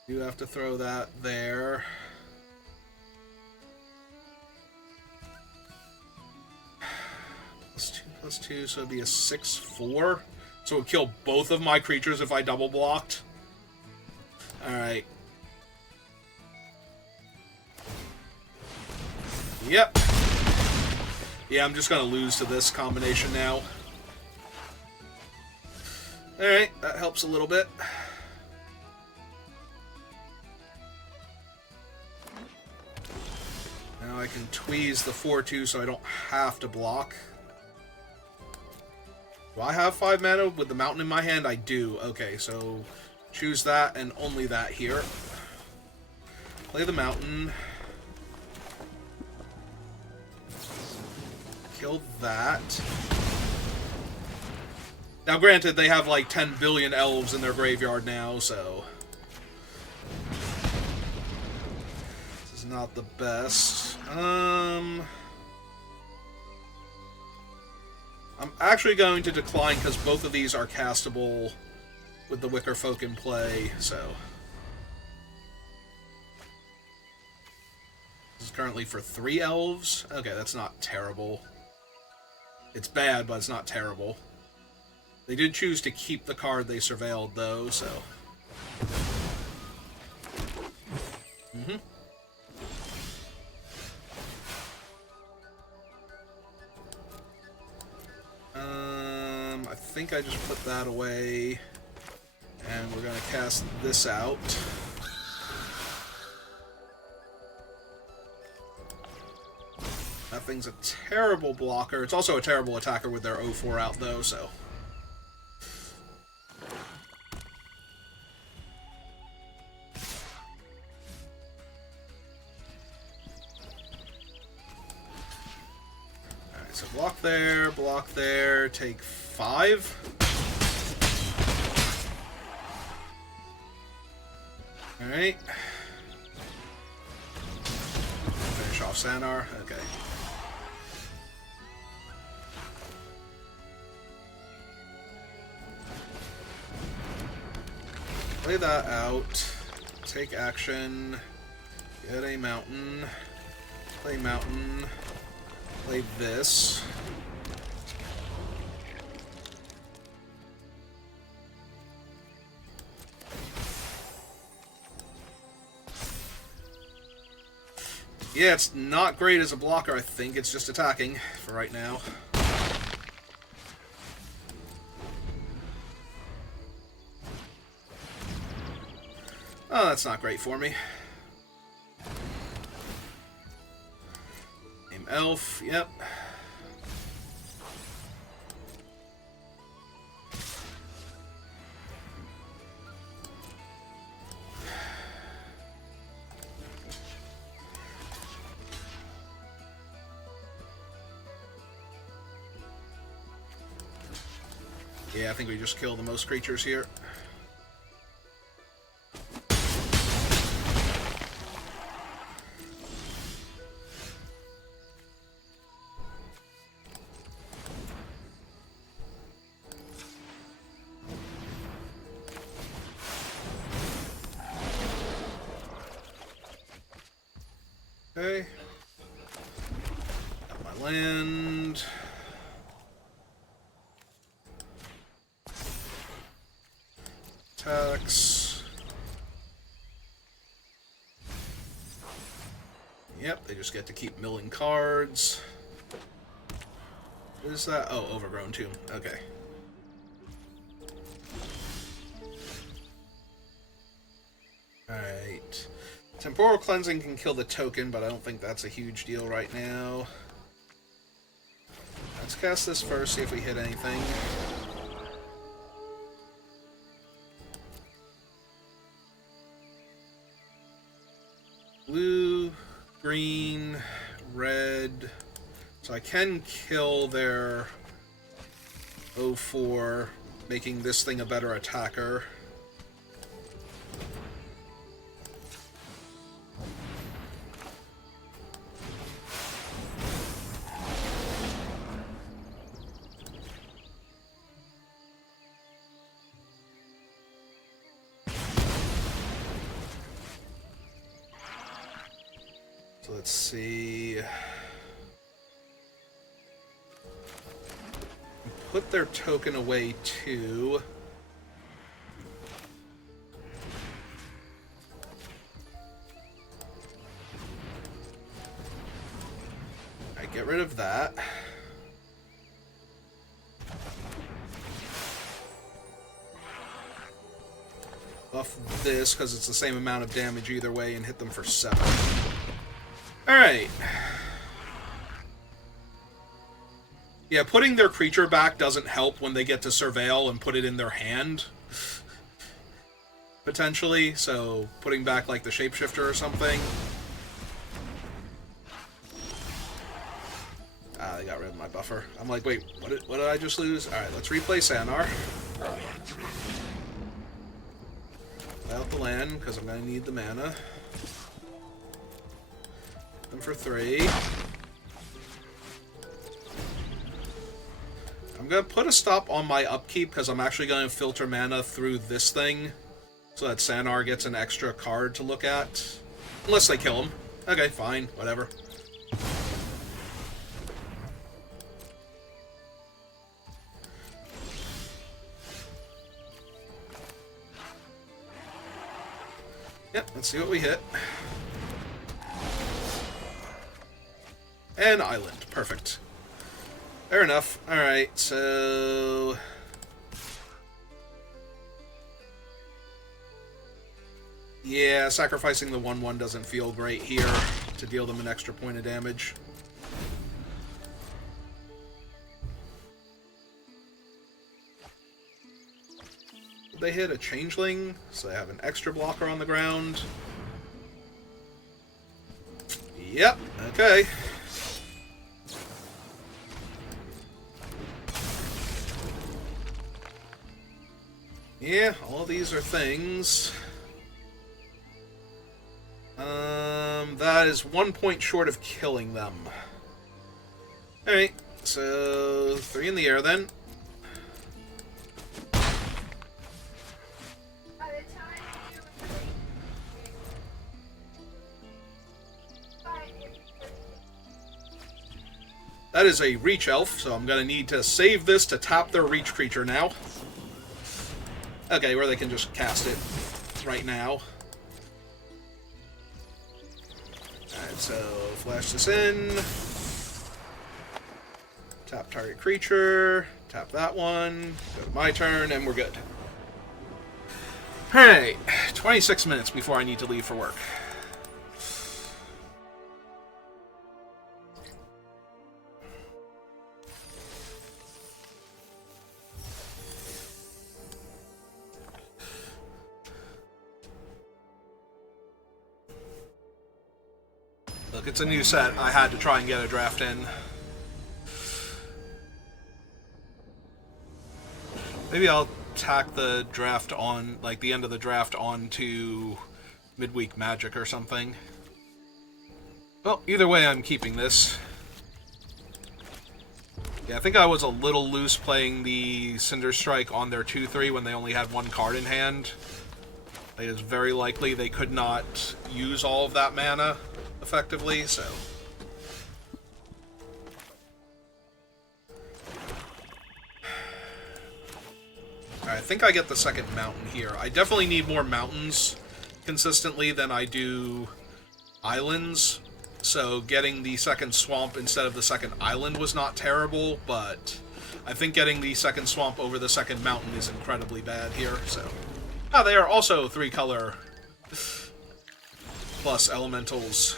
you have to throw that there. +2, so it'd be a 6/4. So it would kill both of my creatures if I double blocked. Alright. Yep. Yeah, I'm just gonna lose to this combination now. Alright, that helps a little bit. Now I can tweeze the 4-2 so I don't have to block. Do I have 5 mana with the mountain in my hand? I do. Okay, so choose that and only that here. Play the mountain. Kill that. Now, granted, they have like 10 billion elves in their graveyard now, so this is not the best. I'm actually going to decline because both of these are castable with the Wicker Folk in play, so this is currently for 3 elves. Okay, that's not terrible. It's bad, but it's not terrible. They did choose to keep the card they surveilled, though, so I think I just put that away, and we're gonna cast this out. That thing's a terrible blocker. It's also a terrible attacker with their 0-4 out, though, so so block there, take 5. Alright. Finish off Sanar. Okay. Play that out. Take action. Get a mountain. Play mountain. Play this. Yeah, it's not great as a blocker, I think. It's just attacking for right now. Oh, that's not great for me. Name Elf, yep. Yeah, I think we just kill the most creatures here. Okay. Got my land. Attacks. Yep, they just get to keep milling cards. What is that? Oh, Overgrown Tomb. Okay. Alright. Temporal Cleansing can kill the token, but I don't think that's a huge deal right now. Let's cast this first, see if we hit anything. Blue, green, red. So I can kill their 0-4, making this thing a better attacker. So let's see. Put their token away too. get rid of that. Buff this, because it's the same amount of damage either way, and hit them for 7. Alright. Yeah, putting their creature back doesn't help when they get to surveil and put it in their hand. Potentially, so putting back like the shapeshifter or something. Ah, they got rid of my buffer. I'm like, wait, what did I just lose? Alright, let's replay Sanar. Out the land, because I'm going to need the mana. Them for 3. I'm going to put a stop on my upkeep, because I'm actually going to filter mana through this thing, so that Sanar gets an extra card to look at. Unless they kill him. Okay, fine, whatever. Yep, let's see what we hit. And island. Perfect. Fair enough. Alright, so... yeah, sacrificing the 1/1 doesn't feel great here to deal them an extra point of damage. They hit a changeling, so they have an extra blocker on the ground. Yep, okay. Yeah, all of these are things. That is 1 point short of killing them. Alright, so 3 in the air then. That is a reach elf, so I'm going to need to save this to tap their reach creature now. Okay, where they can just cast it right now. Alright, so flash this in. Tap target creature. Tap that one. Go to my turn, and we're good. Alright, 26 minutes before I need to leave for work. Look, it's a new set. I had to try and get a draft in. Maybe I'll tack the draft on, like the end of the draft onto midweek Magic or something. Well, either way, I'm keeping this. Yeah, I think I was a little loose playing the Cinder Strike on their 2/3 when they only had 1 card in hand. It is very likely they could not use all of that mana effectively, so... Alright, I think I get the second mountain here. I definitely need more mountains consistently than I do islands, so getting the second swamp instead of the second island was not terrible, but I think getting the second swamp over the second mountain is incredibly bad here, so... Ah, they are also 3-color plus elementals.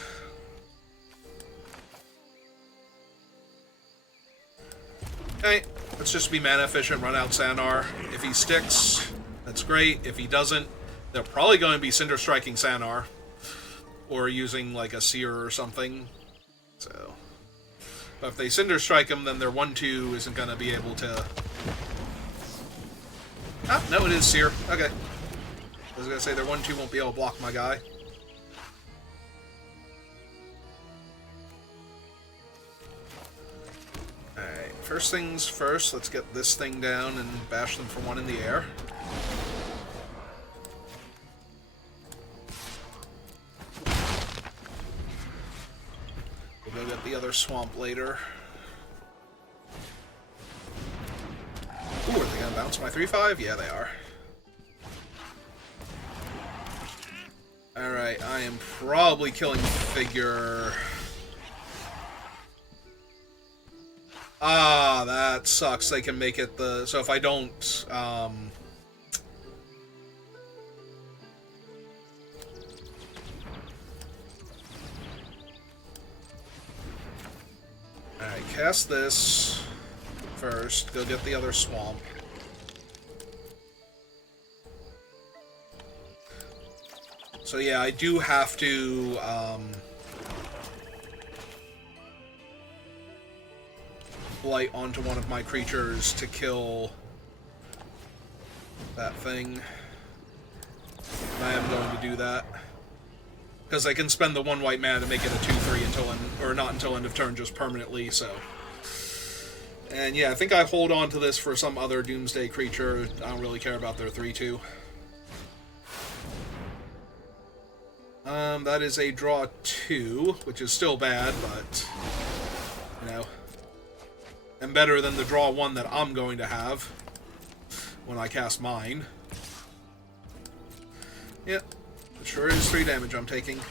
Okay, let's just be mana efficient, run out Sanar. If he sticks, that's great. If he doesn't, they're probably going to be Cinder Striking Sanar. Or using, like, a Seer or something. So... but if they Cinder Strike him, then their 1/2 isn't going to be able to... Ah, no, it is Seer. Okay. I was going to say their 1/2 won't be able to block my guy. Alright, first things first, let's get this thing down and bash them for 1 in the air. We'll go get the other swamp later. Ooh, are they going to bounce my 3/5? Yeah, they are. Alright, I am probably killing Figure... Ah, that sucks. They can make it the... So if I don't... Alright, cast this first. Go get the other swamp. So yeah, I do have to... blight onto one of my creatures to kill that thing. I am going to do that. Because I can spend the 1 white mana to make it a 2/3 until end, or not until end of turn, just permanently, so. And yeah, I think I hold on to this for some other Doomsday creature. I don't really care about their 3/2. That is a draw 2, which is still bad, but, you know, and better than the draw 1 that I'm going to have when I cast mine. Yep, it sure is 3 damage I'm taking.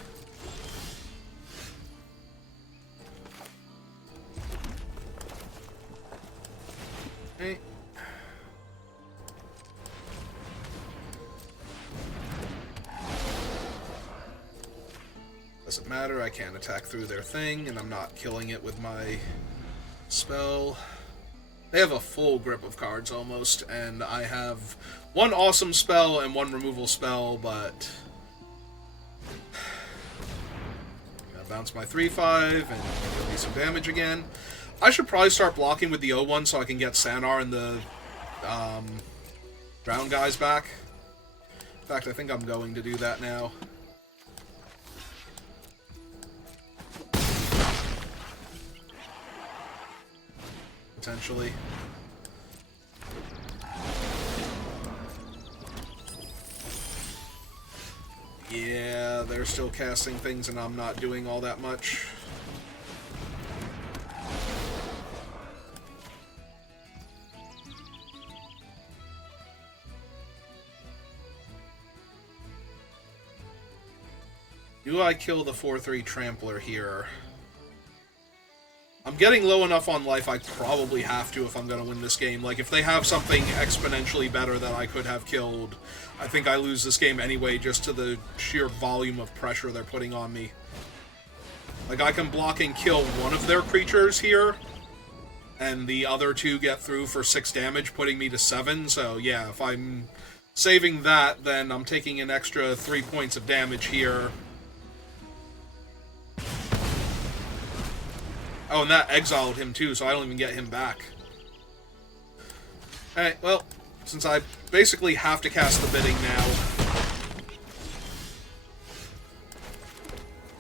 Okay. Doesn't matter, I can't attack through their thing, and I'm not killing it with my spell. They have a full grip of cards almost, and I have 1 awesome spell and 1 removal spell, but I'm gonna bounce my 3/5 and give me some damage again. I should probably start blocking with the O1 so I can get Sanar and the drown guys back. In fact, I think I'm going to do that now. Potentially. Yeah, they're still casting things and I'm not doing all that much. Do I kill the 4/3 Trampler here? I'm getting low enough on life, I probably have to if I'm going to win this game. Like, if they have something exponentially better that I could have killed, I think I lose this game anyway, just to the sheer volume of pressure they're putting on me. Like, I can block and kill one of their creatures here, and the other 2 get through for 6 damage, putting me to 7, so yeah, if I'm saving that, then I'm taking an extra 3 points of damage here. Oh, and that exiled him too, so I don't even get him back. Alright, well, since I basically have to cast the bidding now,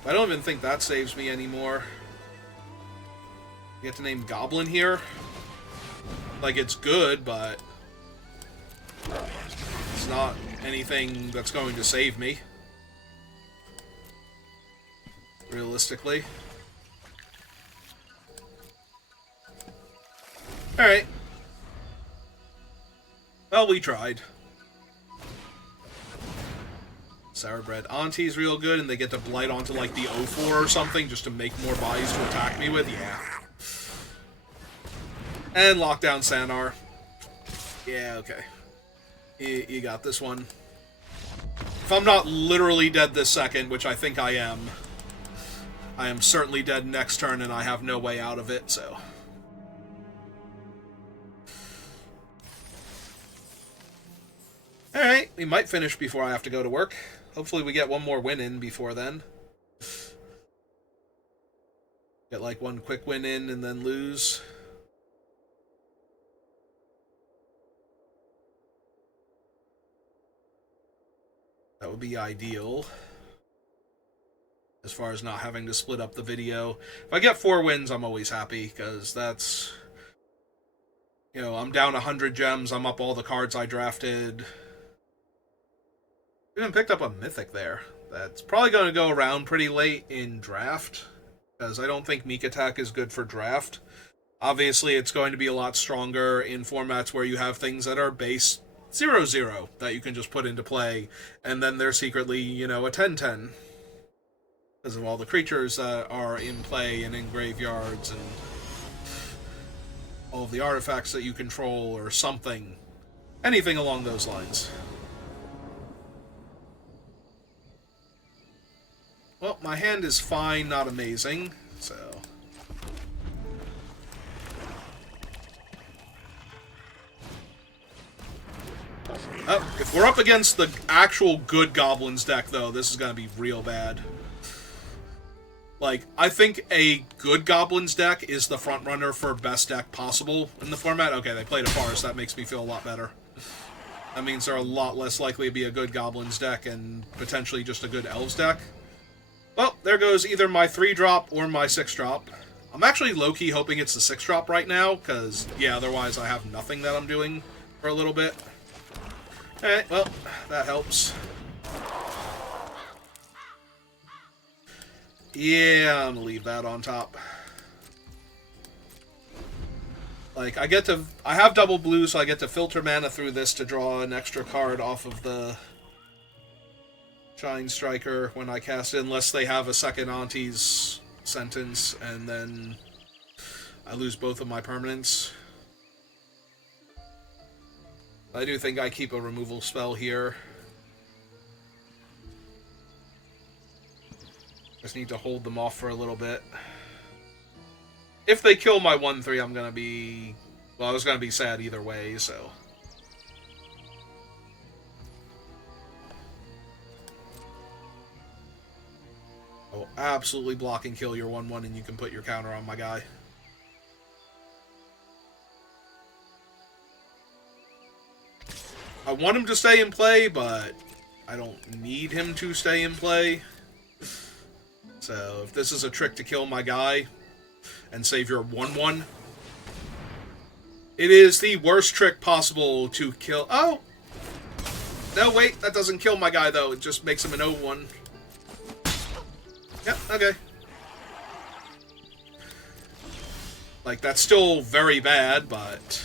I don't even think that saves me anymore. You get to name Goblin here? Like, it's good, but it's not anything that's going to save me. Realistically. Alright. Well, we tried. Sourbread Auntie's real good, and they get to blight onto, like, the O4 or something just to make more bodies to attack me with. Yeah. And Lockdown Sanar. Yeah, okay. You got this one. If I'm not literally dead this second, which I think I am certainly dead next turn, and I have no way out of it, so... Alright, we might finish before I have to go to work. Hopefully we get one more win in before then. Get like one quick win in and then lose. That would be ideal. As far as not having to split up the video. If I get 4 wins, I'm always happy, because that's... You know, I'm down 100 gems, I'm up all the cards I drafted. Even picked up a Mythic there. That's probably going to go around pretty late in draft, because I don't think Meek Attack is good for draft. Obviously, it's going to be a lot stronger in formats where you have things that are base 0/0 that you can just put into play, and then they're secretly, you know, a 10/10. Because of all the creatures that are in play and in graveyards, and all of the artifacts that you control or something. Anything along those lines. Well, my hand is fine, not amazing, so... Oh, if we're up against the actual good Goblins deck, though, this is going to be real bad. Like, I think a good Goblins deck is the front runner for best deck possible in the format. Okay, they played a Forest. That makes me feel a lot better. That means they're a lot less likely to be a good Goblins deck and potentially just a good Elves deck. Well, there goes either my 3-drop or my 6-drop. I'm actually low-key hoping it's the 6-drop right now, because, yeah, otherwise I have nothing that I'm doing for a little bit. Alright, well, that helps. Yeah, I'm gonna leave that on top. Like, I have double blue, so I get to filter mana through this to draw an extra card off of the Shine Striker when I cast it, unless they have a second Auntie's Sentence, and then I lose both of my permanents. I do think I keep a removal spell here. Just need to hold them off for a little bit. If they kill my 1/3, I'm gonna be... Well, I was gonna be sad either way, so... Oh, absolutely block and kill your 1/1, and you can put your counter on my guy. I want him to stay in play, but I don't need him to stay in play. So, if this is a trick to kill my guy and save your 1/1, it is the worst trick possible to kill... Oh! No, wait, that doesn't kill my guy, though. It just makes him an 0/1. Yep, okay. Like, that's still very bad, but...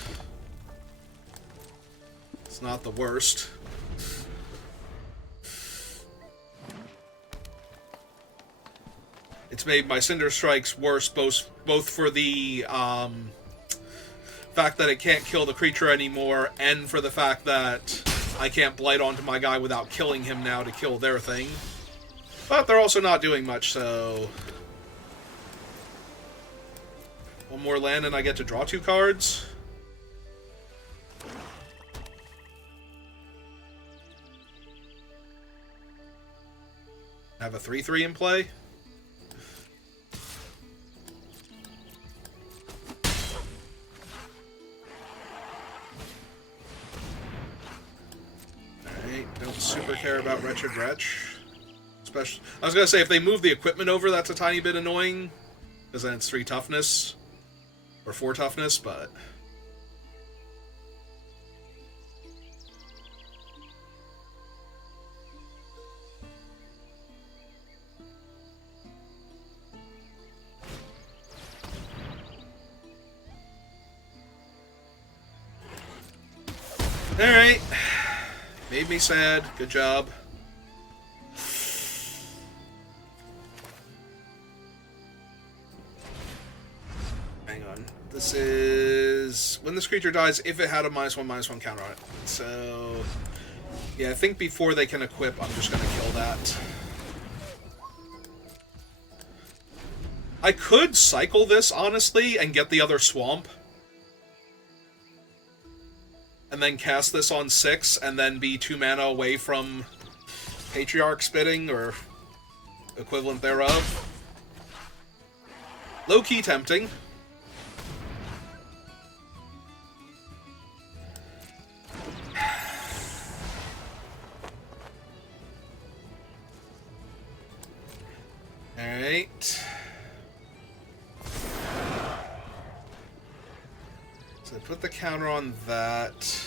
it's not the worst. It's made my Cinder Strikes worse, both for the fact that it can't kill the creature anymore, and for the fact that I can't blight onto my guy without killing him now to kill their thing. But they're also not doing much, so... one more land and I get to draw 2 cards. I have a 3/3 in play. Don't super care about Wretched Wretch. Especially, I was going to say, if they move the equipment over, that's a tiny bit annoying. Because then it's 3 toughness. Or 4 toughness, but... Alright. Made me sad. Good job. Hang on. This is... when this creature dies, if it had a -1/-1 counter on it. So... yeah, I think before they can equip, I'm just going to kill that. I could cycle this, honestly, and get the other swamp. And then cast this on 6, and then be 2 mana away from Patriarch Spitting, or equivalent thereof. Low-key tempting. Alright. So put the counter on that.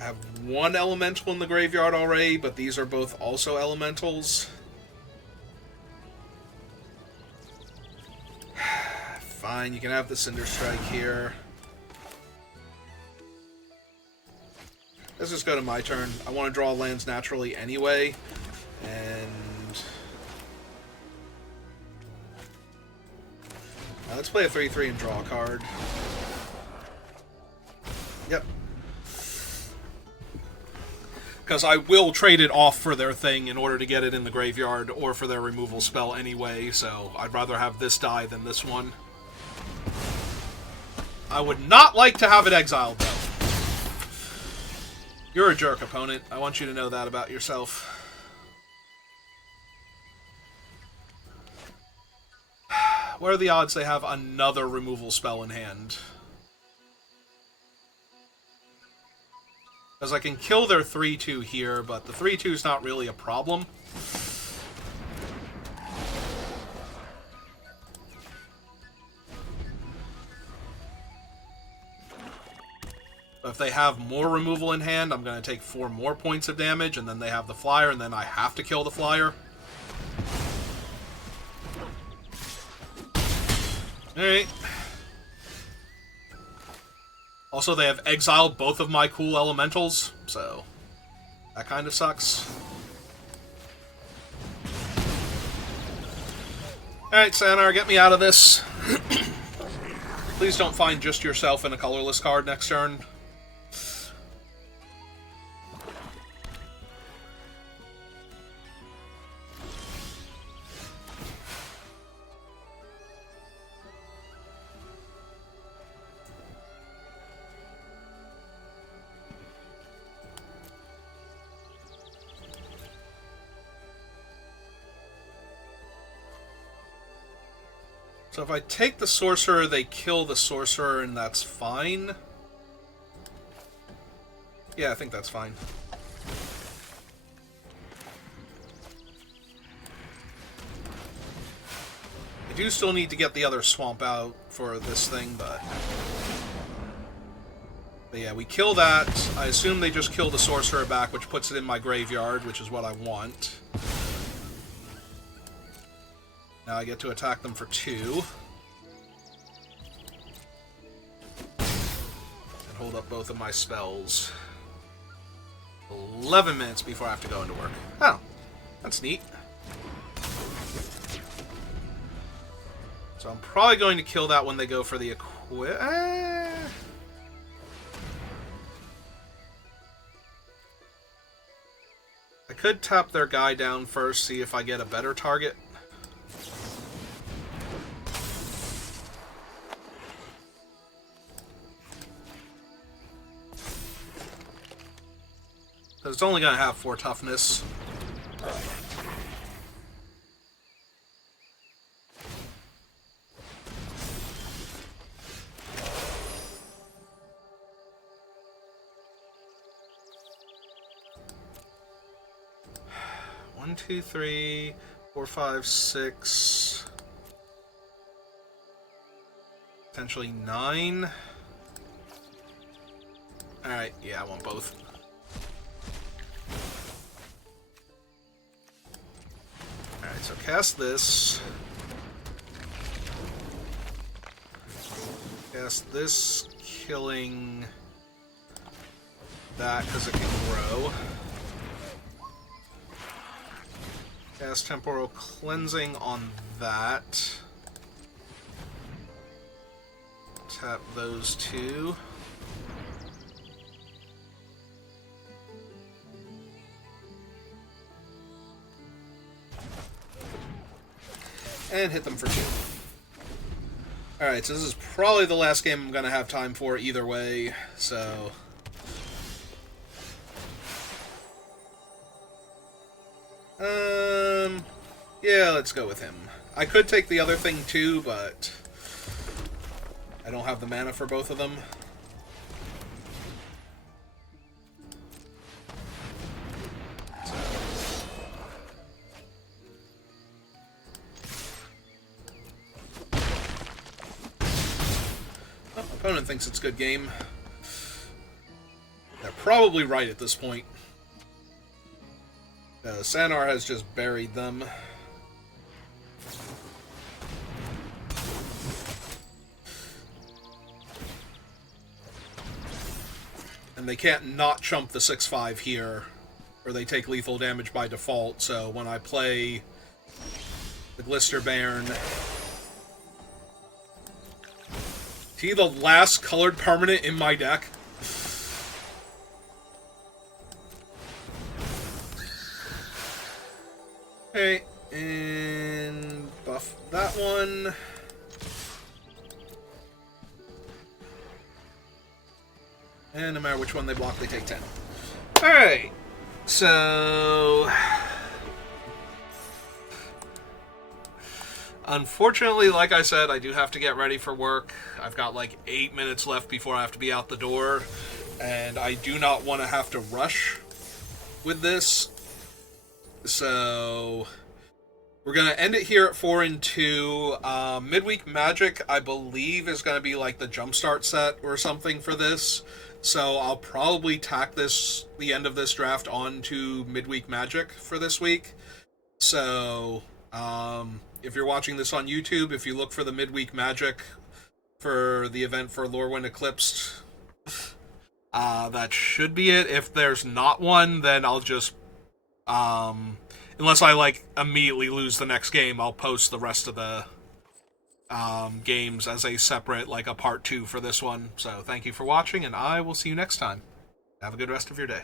I have 1 elemental in the graveyard already, but these are both also elementals. Fine, you can have the Cinder Strike here. Let's just go to my turn. I want to draw lands naturally anyway, and Let's play a 3/3 and draw a card. Yep. Because I will trade it off for their thing in order to get it in the graveyard, or for their removal spell anyway, so I'd rather have this die than this one. I would not like to have it exiled, though. You're a jerk, opponent. I want you to know that about yourself. What are the odds they have another removal spell in hand? Because I can kill their 3/2 here, but the 3/2 is not really a problem. But if they have more removal in hand, I'm going to take 4 more points of damage, and then they have the flyer, and then I have to kill the flyer. Alright. Also, they have exiled both of my cool elementals, so that kind of sucks. Alright, Sanar, get me out of this. Please don't find just yourself in a colorless card next turn. So if I take the sorcerer, they kill the sorcerer, and that's fine. Yeah, I think that's fine. I do still need to get the other swamp out for this thing, but yeah, we kill that. I assume they just kill the sorcerer back, which puts it in my graveyard, which is what I want. Now I get to attack them for 2. And hold up both of my spells. 11 minutes before I have to go into work. Oh, that's neat. So I'm probably going to kill that when they go for the equip. I could tap their guy down first, see if I get a better target. It's only going to have 4 toughness. One, 2, 3, 4, 5, 6. Potentially 9. Alright, yeah, I want both. Alright, so cast this. Cast this, killing that because it can grow. Cast Temporal Cleansing on that. Tap those 2. And hit them for 2. Alright, so this is probably the last game I'm going to have time for either way, so... yeah, let's go with him. I could take the other thing too, but... I don't have the mana for both of them. Opponent thinks it's a good game. They're probably right at this point. Sanar has just buried them. And they can't not chump the 6/5 here, or they take lethal damage by default, so when I play the Glister Bairn, He the last colored permanent in my deck. Okay, and buff that one. And no matter which one they block, they take 10. Alright, so... Unfortunately, like I said, I do have to get ready for work. I've got like 8 minutes left before I have to be out the door. And I do not want to have to rush with this. So... We're going to end it here at 4 and 2. Midweek Magic, I believe, is going to be like the Jumpstart set or something for this. So I'll probably tack the end of this draft onto Midweek Magic for this week. So, if you're watching this on YouTube, if you look for the Midweek Magic for the event for Lorwyn Eclipsed, that should be it. If there's not one, then I'll just, unless I, like, immediately lose the next game, I'll post the rest of the games as a separate, like, a part 2 for this one. So thank you for watching, and I will see you next time. Have a good rest of your day.